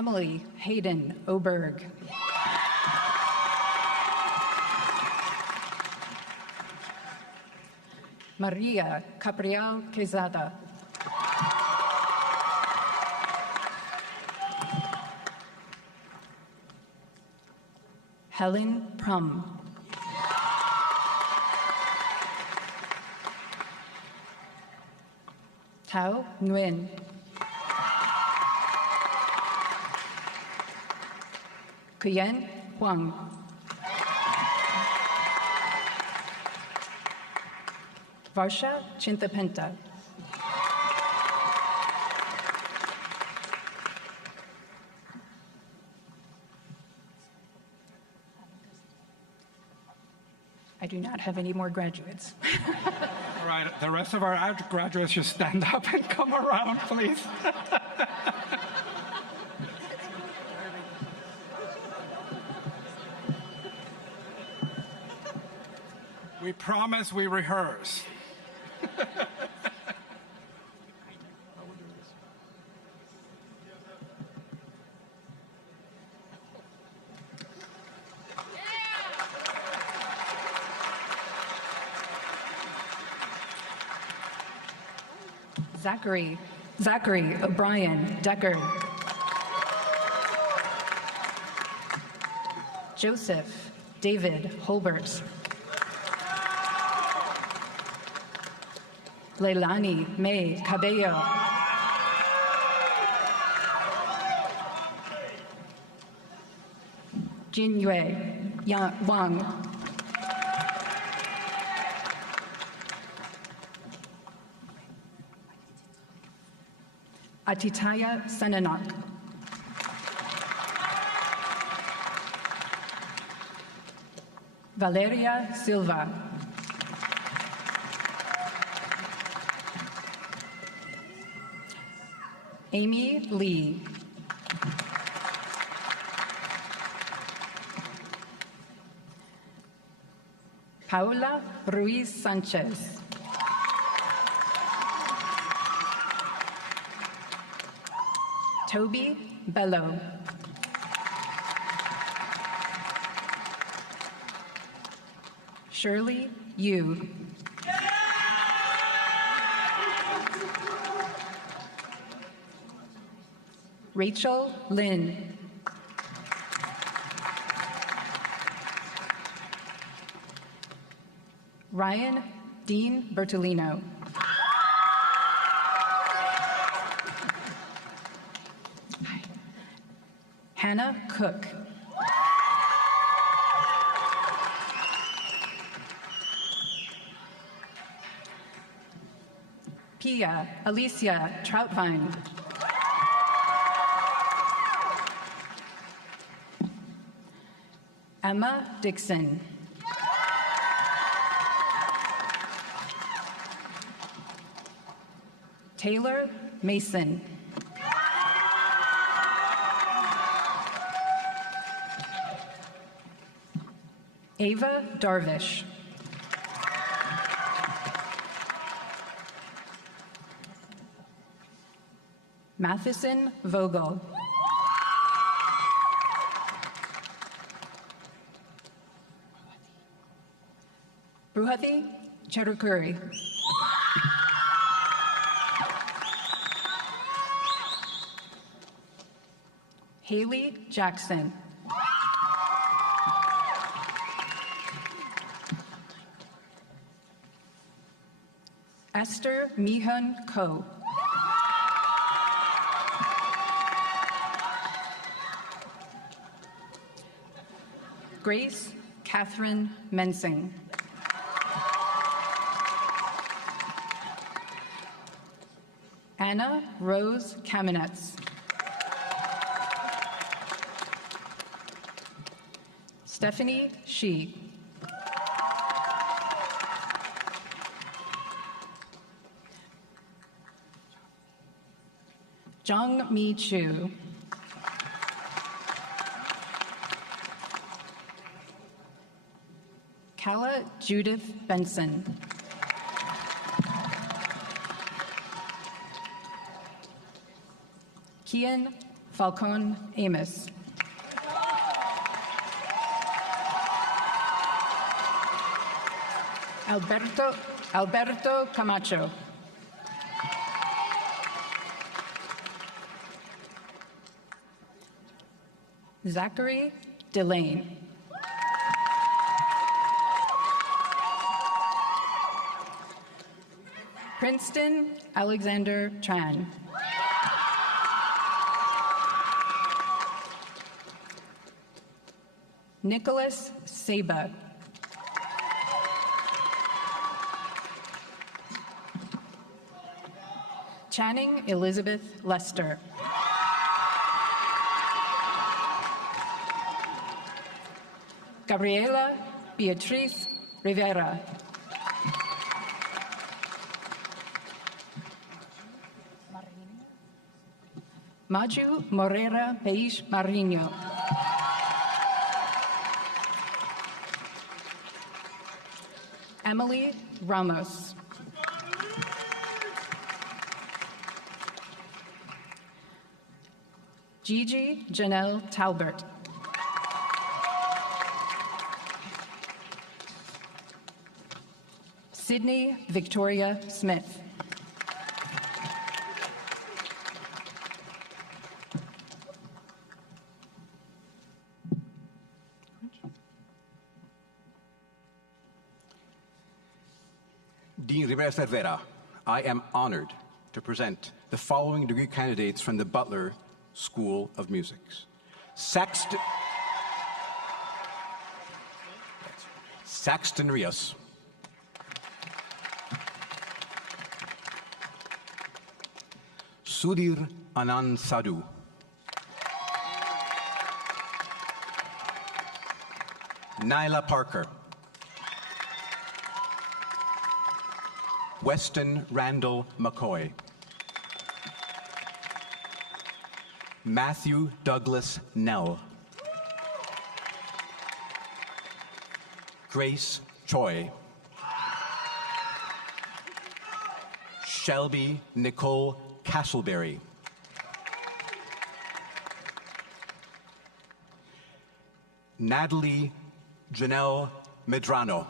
Emily Hayden Oberg. Maria Capriel Quezada. Helen Prum. Tao Nguyen. Kuyen Huang. Varsha Chintapenta. I do not have any more graduates. All right, the rest of our graduates should stand up and come around, please. We promise we rehearse. Zachary O'Brien Deckard. Joseph David Holbert. Leilani May Cabello. Jinyue Wang. Atitaya Sananak. Valeria Silva. Amy Lee. Paula Ruiz Sanchez. Toby Bello. Shirley Yu. Rachel Lynn. Ryan Dean Bertolino. Hannah Cook. Pia Alicia Troutvine. Emma Dixon. Taylor Mason. Ava Darvish. Matheson Vogel. Bruhati Cherukuri. Haley Jackson. Esther Mihun Ko. Grace Catherine Mensing. Anna Rose Kamenetz. Stephanie Shi. Jung Mi Chu. Kala Judith Benson. Kian Falcon Amos. Alberto Camacho. Zachary Delane. Princeton Alexander Tran. Nicholas Saba. Channing Elizabeth Lester. Gabriela Beatriz Rivera. Maju Morera Peix Marinho. Emily Ramos. Gigi Janelle Talbert. Sydney Victoria Smith. Dean Rivera Cervera, I am honored to present the following degree candidates from the Butler School of Music. Saxton Rios. Sudhir Anand Sadhu. Nyla Parker. Weston Randall McCoy. Matthew Douglas Nell. Grace Choi. Shelby Nicole Castleberry. Natalie Janelle Medrano.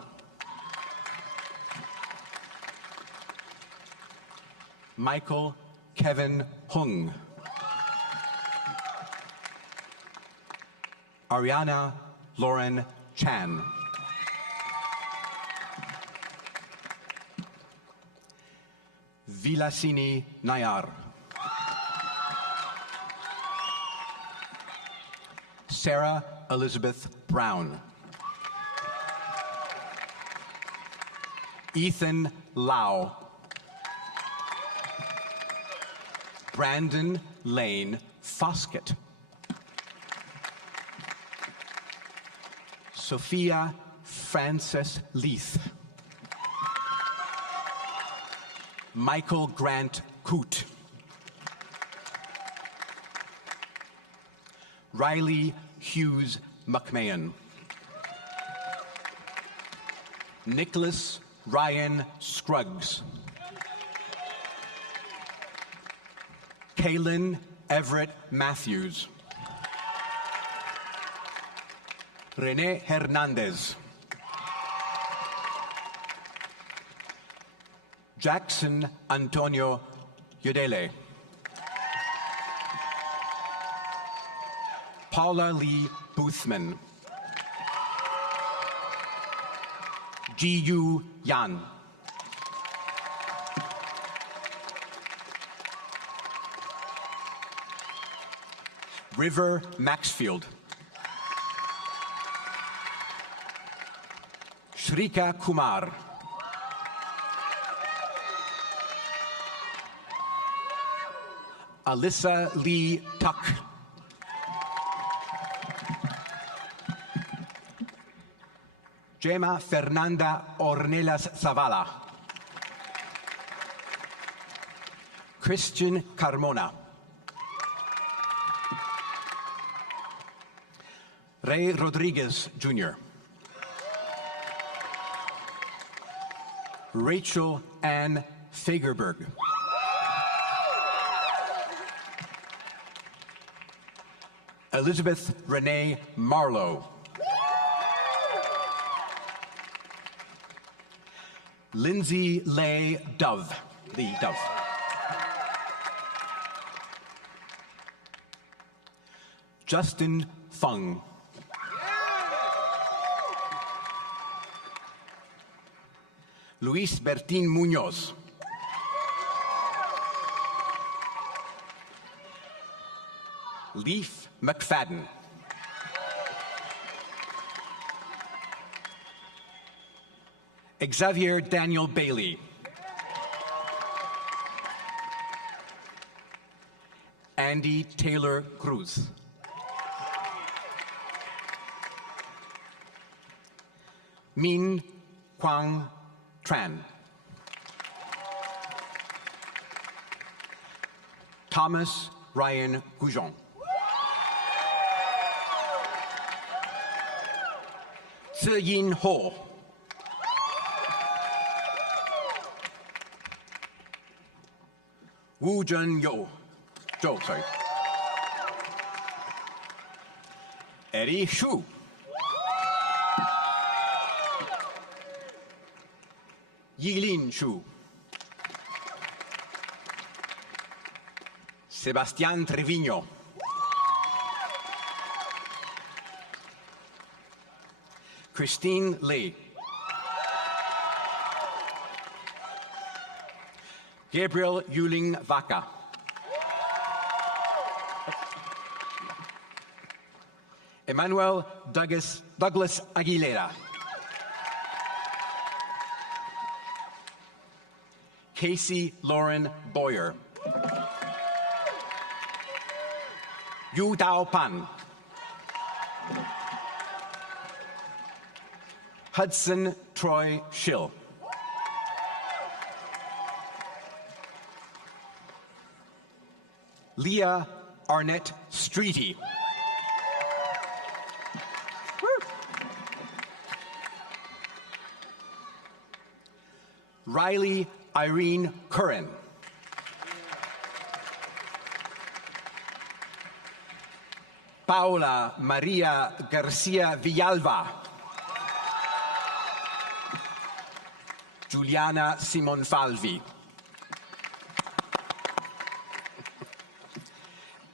Michael Kevin Hung. Ariana Lauren Chan. Vilasini Nayar. Sarah Elizabeth Brown. Ethan Lau. Brandon Lane Foskett. Sophia Frances Leith. Michael Grant Coote. Riley Hughes McMahon. Nicholas Ryan Scruggs. Kaylin Everett Matthews. Rene Hernandez. Jackson Antonio Yodele. Paula Lee Boothman. Ji-Yu Yan. River Maxfield. Shrika Kumar. Alyssa Lee Tuck. Gemma Fernanda Ornelas Zavala. Christian Carmona. Ray Rodriguez, Jr. Rachel Ann Fagerberg. Elizabeth Renee Marlowe. Lindsay Lee Dove. Justin Fung. Luis Bertin Munoz. Leaf McFadden. Xavier Daniel Bailey. Andy Taylor Cruz. Min Quang Tran. Thomas Ryan Goujon. Ziyin Ho. Wu Zhen Zhou, sorry. Eddie Shu. Yilin Shu. Sebastián Treviño. Christine Lee. Gabriel Yuling Vaca. Emmanuel Douglas Aguilera. Casey Lauren Boyer. Yu Dao Pan. Hudson Troy Schill. Leah Arnett Streety. Riley Irene Curran. Paula Maria Garcia Villalba. Juliana Simon Falvi.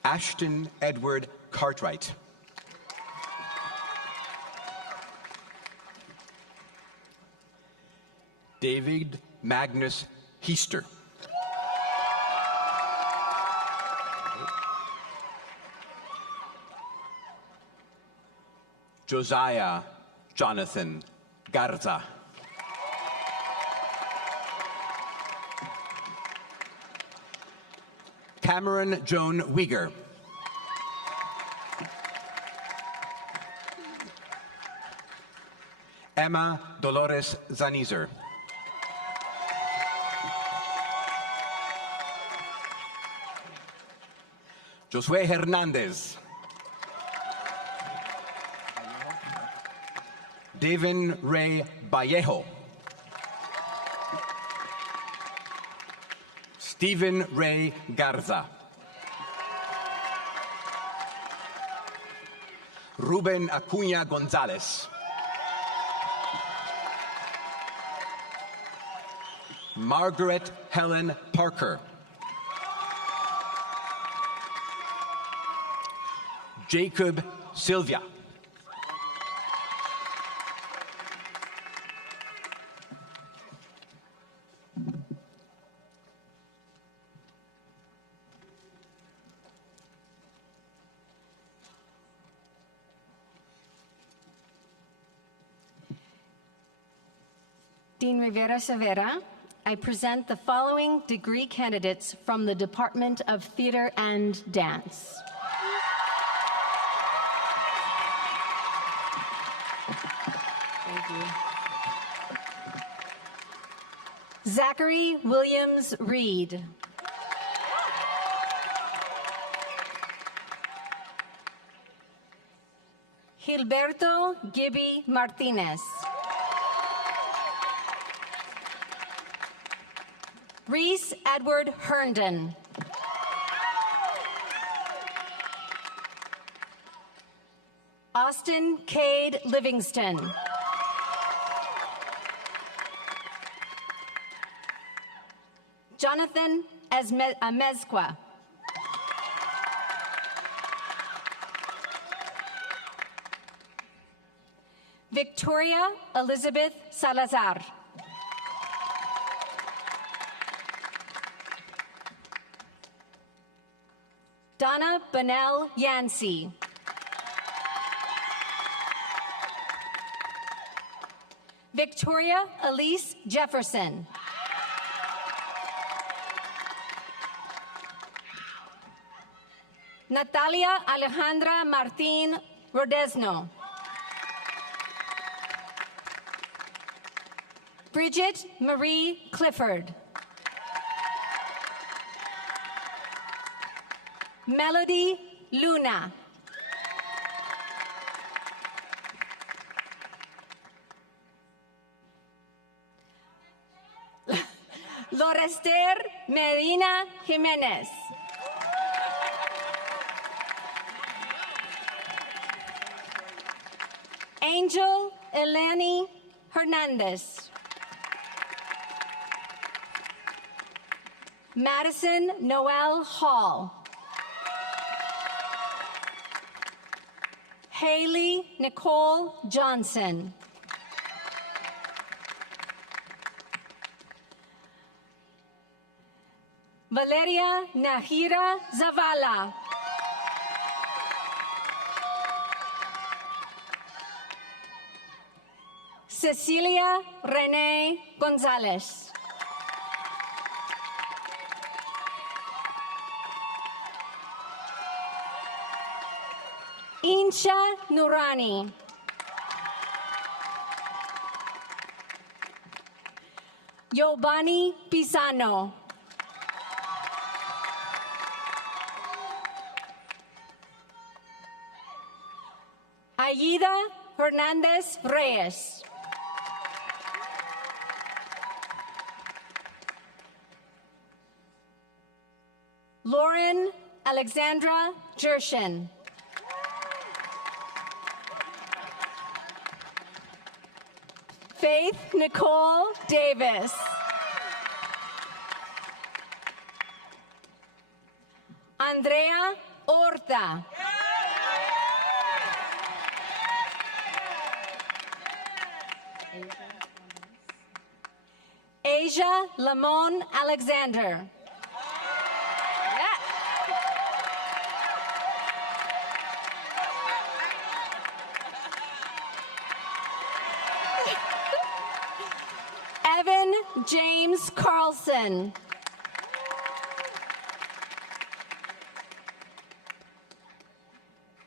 Ashton Edward Cartwright. David Magnus Heister. Josiah Jonathan Garza. Cameron Joan Uyghur. Emma Dolores Zanizer. Josué Hernandez. Devin Ray Vallejo. Stephen Ray Garza. Ruben Acuña Gonzalez. Margaret Helen Parker. Jacob Sylvia. Dean Rivera Severa, I present the following degree candidates from the Department of Theater and Dance. Thank you. Zachary Williams Reed. Gilberto Gibby Martinez. Reese Edward Herndon. Austin Cade Livingston. Jonathan Amezcua. Victoria Elizabeth Salazar. Donna Bonnell Yancey. Victoria Elise Jefferson. Natalia Alejandra Martín Rodesno. Bridget Marie Clifford. Melody Luna. Lorester Medina Jimenez. Angel Eleni Hernandez. Madison Noel Hall. Haley Nicole Johnson. Valeria Nahira Zavala. Cecilia Renee Gonzalez. Insha Nurani. Yobani Pisano. Aida Hernandez Reyes. Lauren Alexandra Jershin. Faith Nicole Davis. Andrea Horta. Asia Lamon Alexander. Evan James Carlson.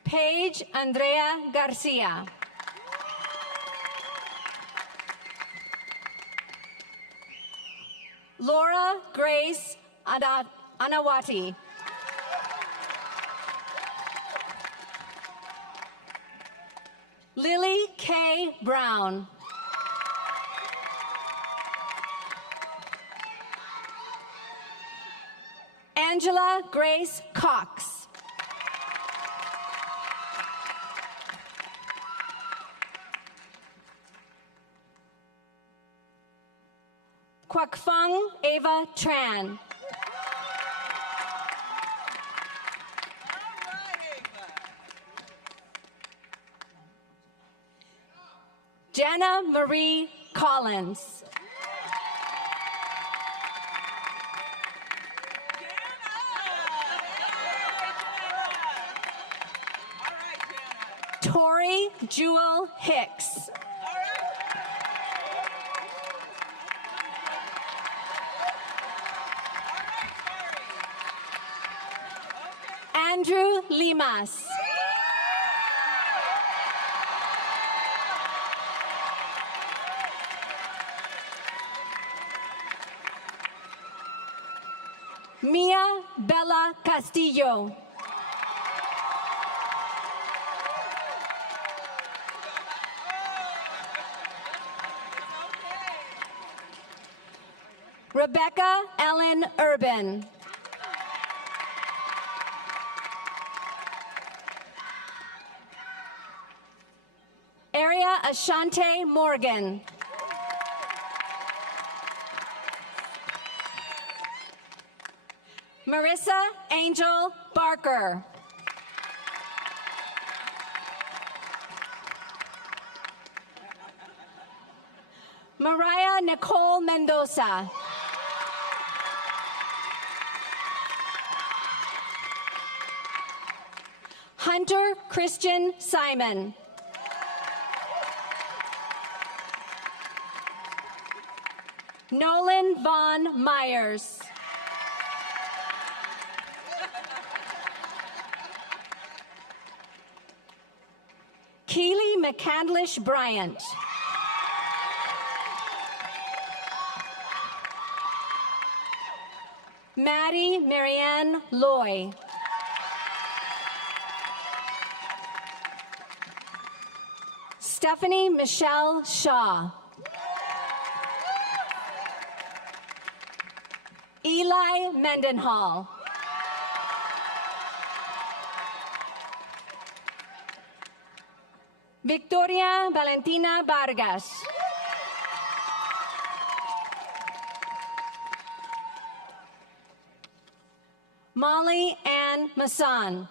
Paige Andrea Garcia. Laura Grace Anawati. Lily K. Brown. Angela Grace Cox. Kwakfung Ava Tran. Jana Marie Collins. Tori Jewel Hicks. Andrew Limas. Mia Bella Castillo. Rebecca Ellen Urban. Victoria Ashante Morgan. Marissa Angel Barker. Mariah Nicole Mendoza. Hunter Christian Simon. Nolan Vaughn Myers. Keely McCandlish Bryant. Maddie Marianne Loy. Stephanie Michelle Shaw. Eli Mendenhall. Victoria Valentina Vargas. Molly Ann Masson.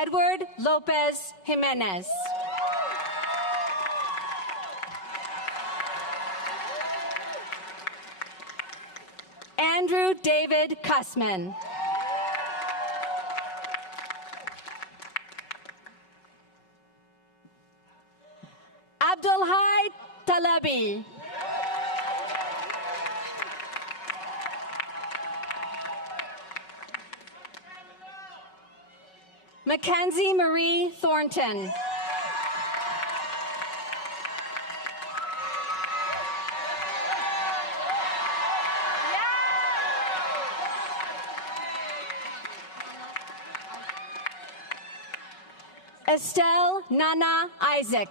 Edward Lopez Jimenez. Andrew David Kussman. Abdulhai Talabi. Mackenzie Marie Thornton. Estelle Nana Isaac.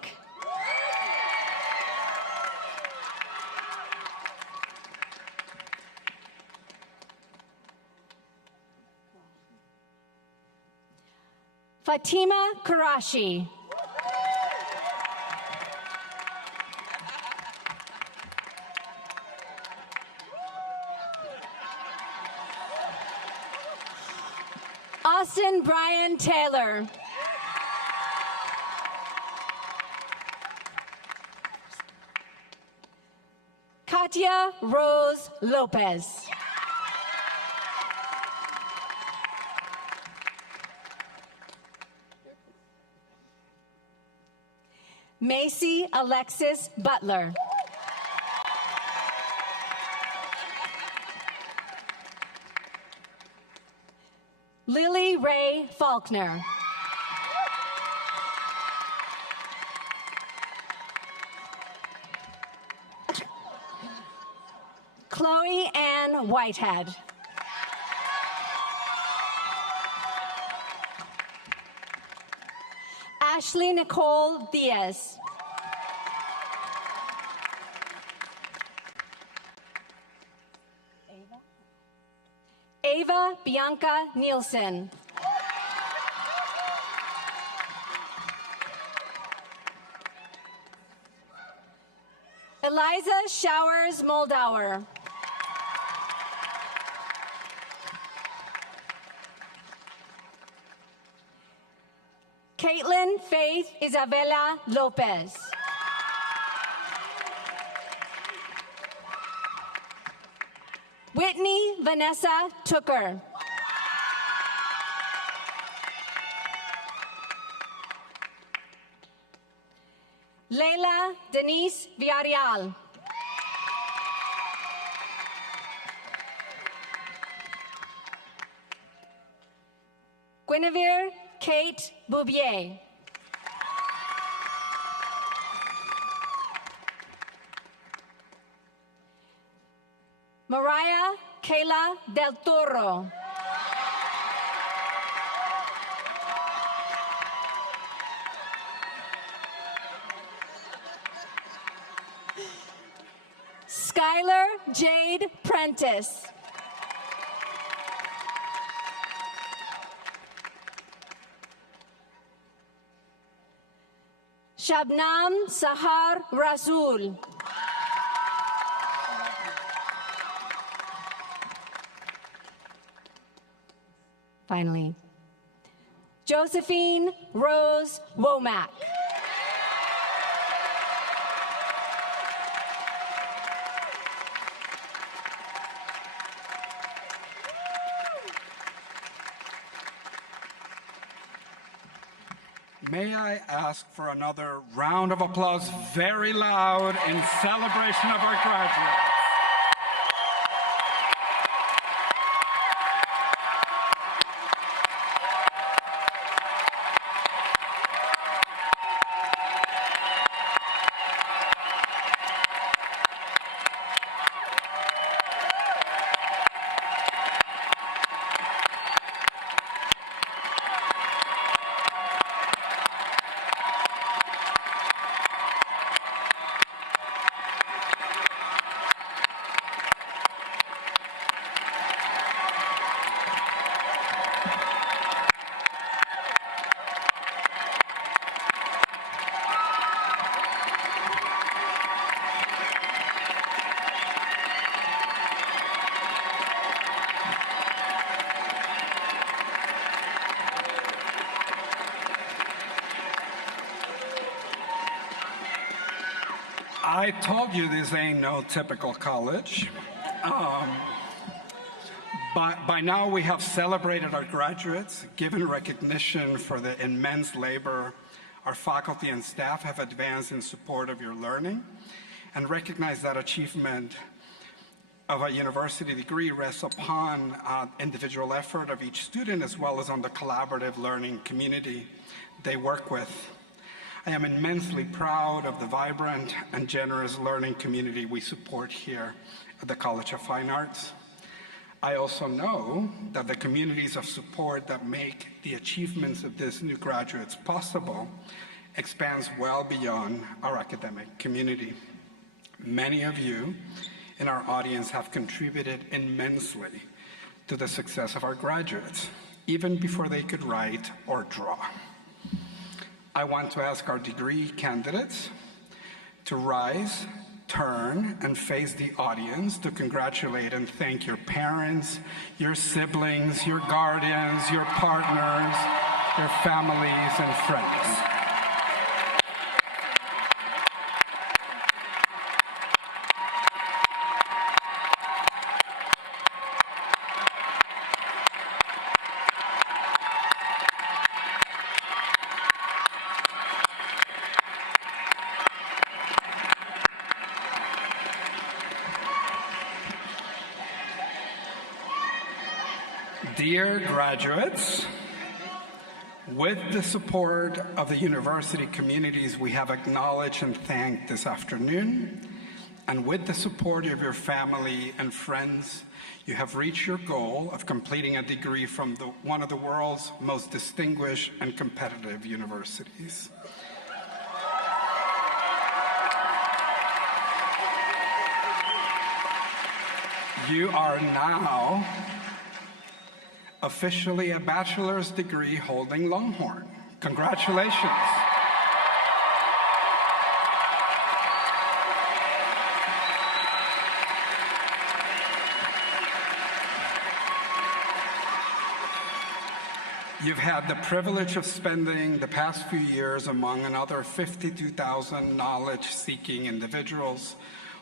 Fatima Karashi. Austin Brian Taylor. Katia Rose Lopez. Macy Alexis Butler. Lily Ray Faulkner. Chloe Ann Whitehead. Ashley Nicole Diaz. Ava Bianca Nielsen. Eliza Showers Moldauer. Caitlin Faith Isabella Lopez. Whitney Vanessa Tooker. Leila Denise Villarreal. Guinevere Kate Bouvier. Mariah Kayla Del Toro. Skylar Jade Prentice. Shabnam Sahar Rasul. Finally, Josephine Rose Womack. May I ask for another round of applause, very loud, in celebration of our graduates. I told you this ain't no typical college. By now we have celebrated our graduates, given recognition for the immense labor our faculty and staff have advanced in support of your learning, and recognize that achievement of a university degree rests upon individual effort of each student as well as on the collaborative learning community they work with. I am immensely proud of the vibrant and generous learning community we support here at the College of Fine Arts. I also know that the communities of support that make the achievements of these new graduates possible expands well beyond our academic community. Many of you in our audience have contributed immensely to the success of our graduates, even before they could write or draw. I want to ask our degree candidates to rise, turn, and face the audience to congratulate and thank your parents, your siblings, your guardians, your partners, your families, and friends. Dear graduates, with the support of the university communities we have acknowledged and thanked this afternoon, and with the support of your family and friends, you have reached your goal of completing a degree from one of the world's most distinguished and competitive universities. You are now officially a bachelor's degree holding Longhorn. Congratulations. You've had the privilege of spending the past few years among another 52,000 knowledge-seeking individuals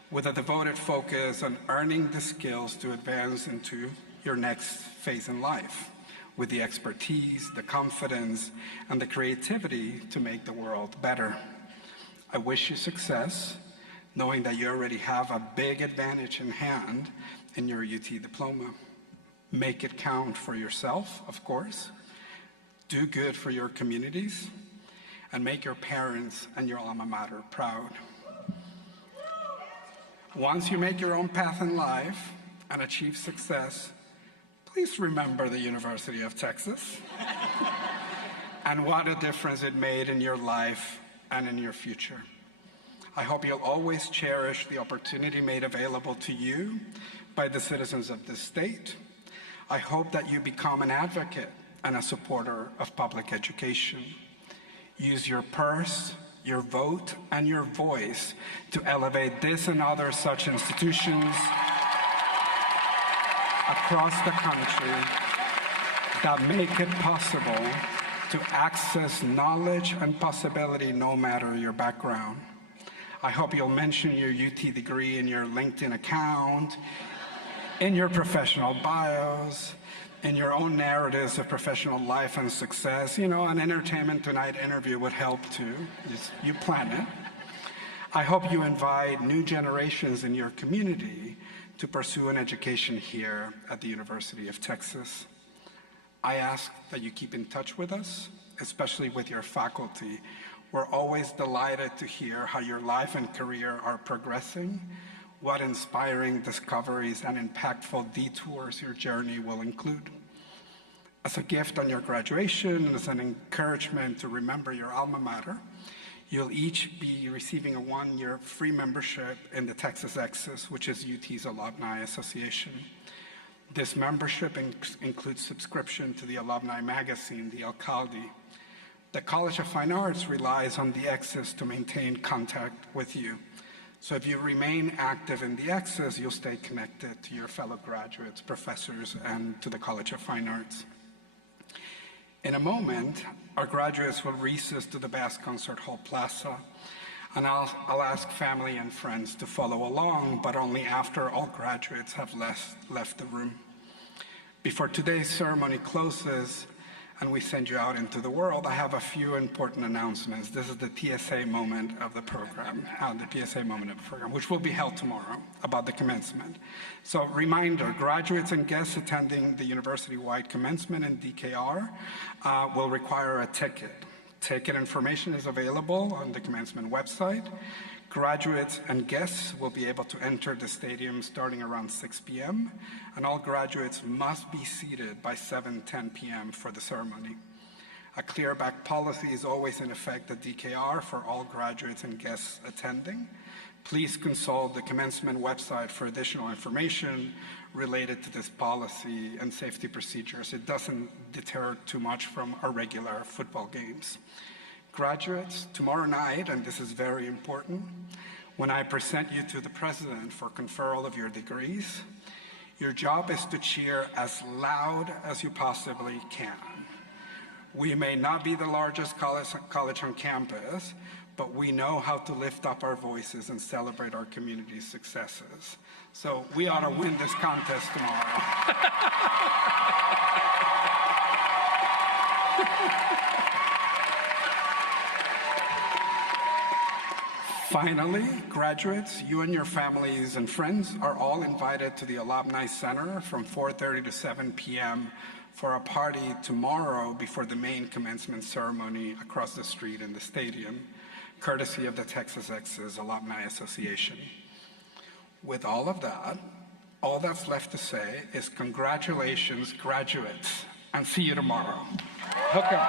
with a devoted focus on earning the skills to advance into your next phase in life, with the expertise, the confidence, and the creativity to make the world better. I wish you success, knowing that you already have a big advantage in hand in your UT diploma. Make it count for yourself, of course. Do good for your communities, and make your parents and your alma mater proud. Once you make your own path in life and achieve success, please remember the University of Texas and what a difference it made in your life and in your future. I hope you'll always cherish the opportunity made available to you by the citizens of this state. I hope that you become an advocate and a supporter of public education. Use your purse, your vote, and your voice to elevate this and other such institutions across the country that make it possible to access knowledge and possibility no matter your background. I hope you'll mention your UT degree in your LinkedIn account, in your professional bios, in your own narratives of professional life and success. You know, an Entertainment Tonight interview would help too. You plan it. I hope you invite new generations in your community to pursue an education here at the University of Texas. I ask that you keep in touch with us, especially with your faculty. We're always delighted to hear how your life and career are progressing, what inspiring discoveries and impactful detours your journey will include. As a gift on your graduation and as an encouragement to remember your alma mater, you'll each be receiving a one-year free membership in the Texas Exes, which is UT's alumni association. This membership includes subscription to the alumni magazine, The Alcalde. The College of Fine Arts relies on the Exes to maintain contact with you. So if you remain active in the Exes, you'll stay connected to your fellow graduates, professors, and to the College of Fine Arts. In a moment, our graduates will recess to the Bass Concert Hall Plaza, and I'll ask family and friends to follow along, but only after all graduates have left the room. Before today's ceremony closes and we send you out into the world, I have a few important announcements. This is the TSA moment of the program, which will be held tomorrow about the commencement. So reminder, graduates and guests attending the university-wide commencement in DKR will require a ticket. Ticket information is available on the commencement website. Graduates and guests will be able to enter the stadium starting around 6 p.m., and all graduates must be seated by 7:10 p.m. for the ceremony. A clear back policy is always in effect at DKR for all graduates and guests attending. Please consult the commencement website for additional information related to this policy and safety procedures. It doesn't deter too much from our regular football games. Graduates, tomorrow night, and this is very important, when I present you to the president for conferral of your degrees, your job is to cheer as loud as you possibly can. We may not be the largest college on campus, but we know how to lift up our voices and celebrate our community's successes. So we ought to win this contest tomorrow. Finally, graduates, you and your families and friends are all invited to the Alumni Center from 4:30 to 7 p.m. for a party tomorrow before the main commencement ceremony across the street in the stadium, courtesy of the Texas Exes Alumni Association. With all of that, all that's left to say is congratulations, graduates, and see you tomorrow. Hook 'em.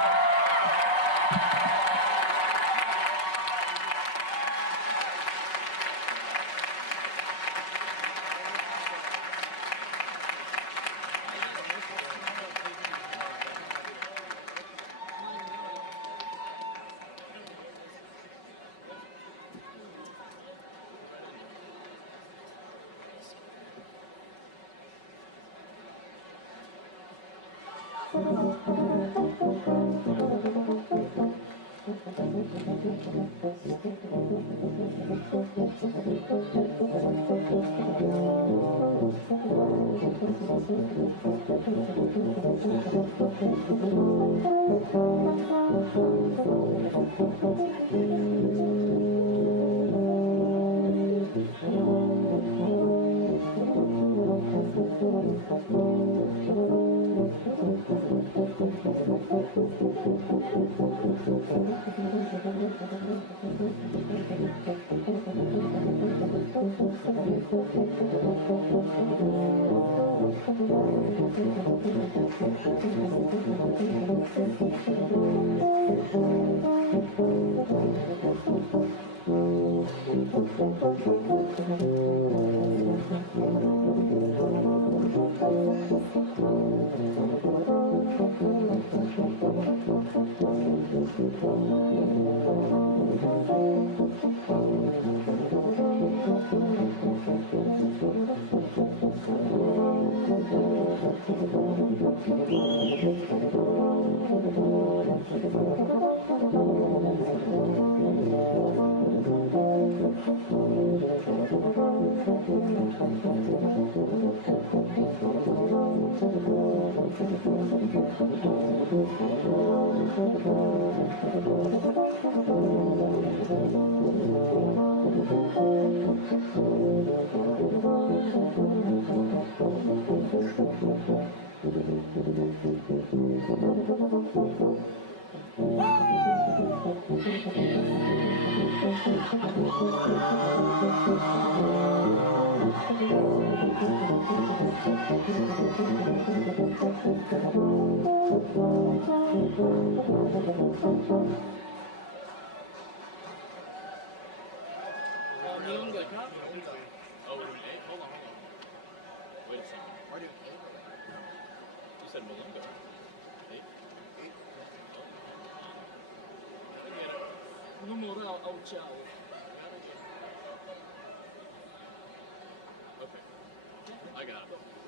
Mulunga Cup? Oh, we're doing eight? Hold on. Wait a second. Why do eight? You said Mulunga, right? Eight? Numero ao ciao. Okay. I got it.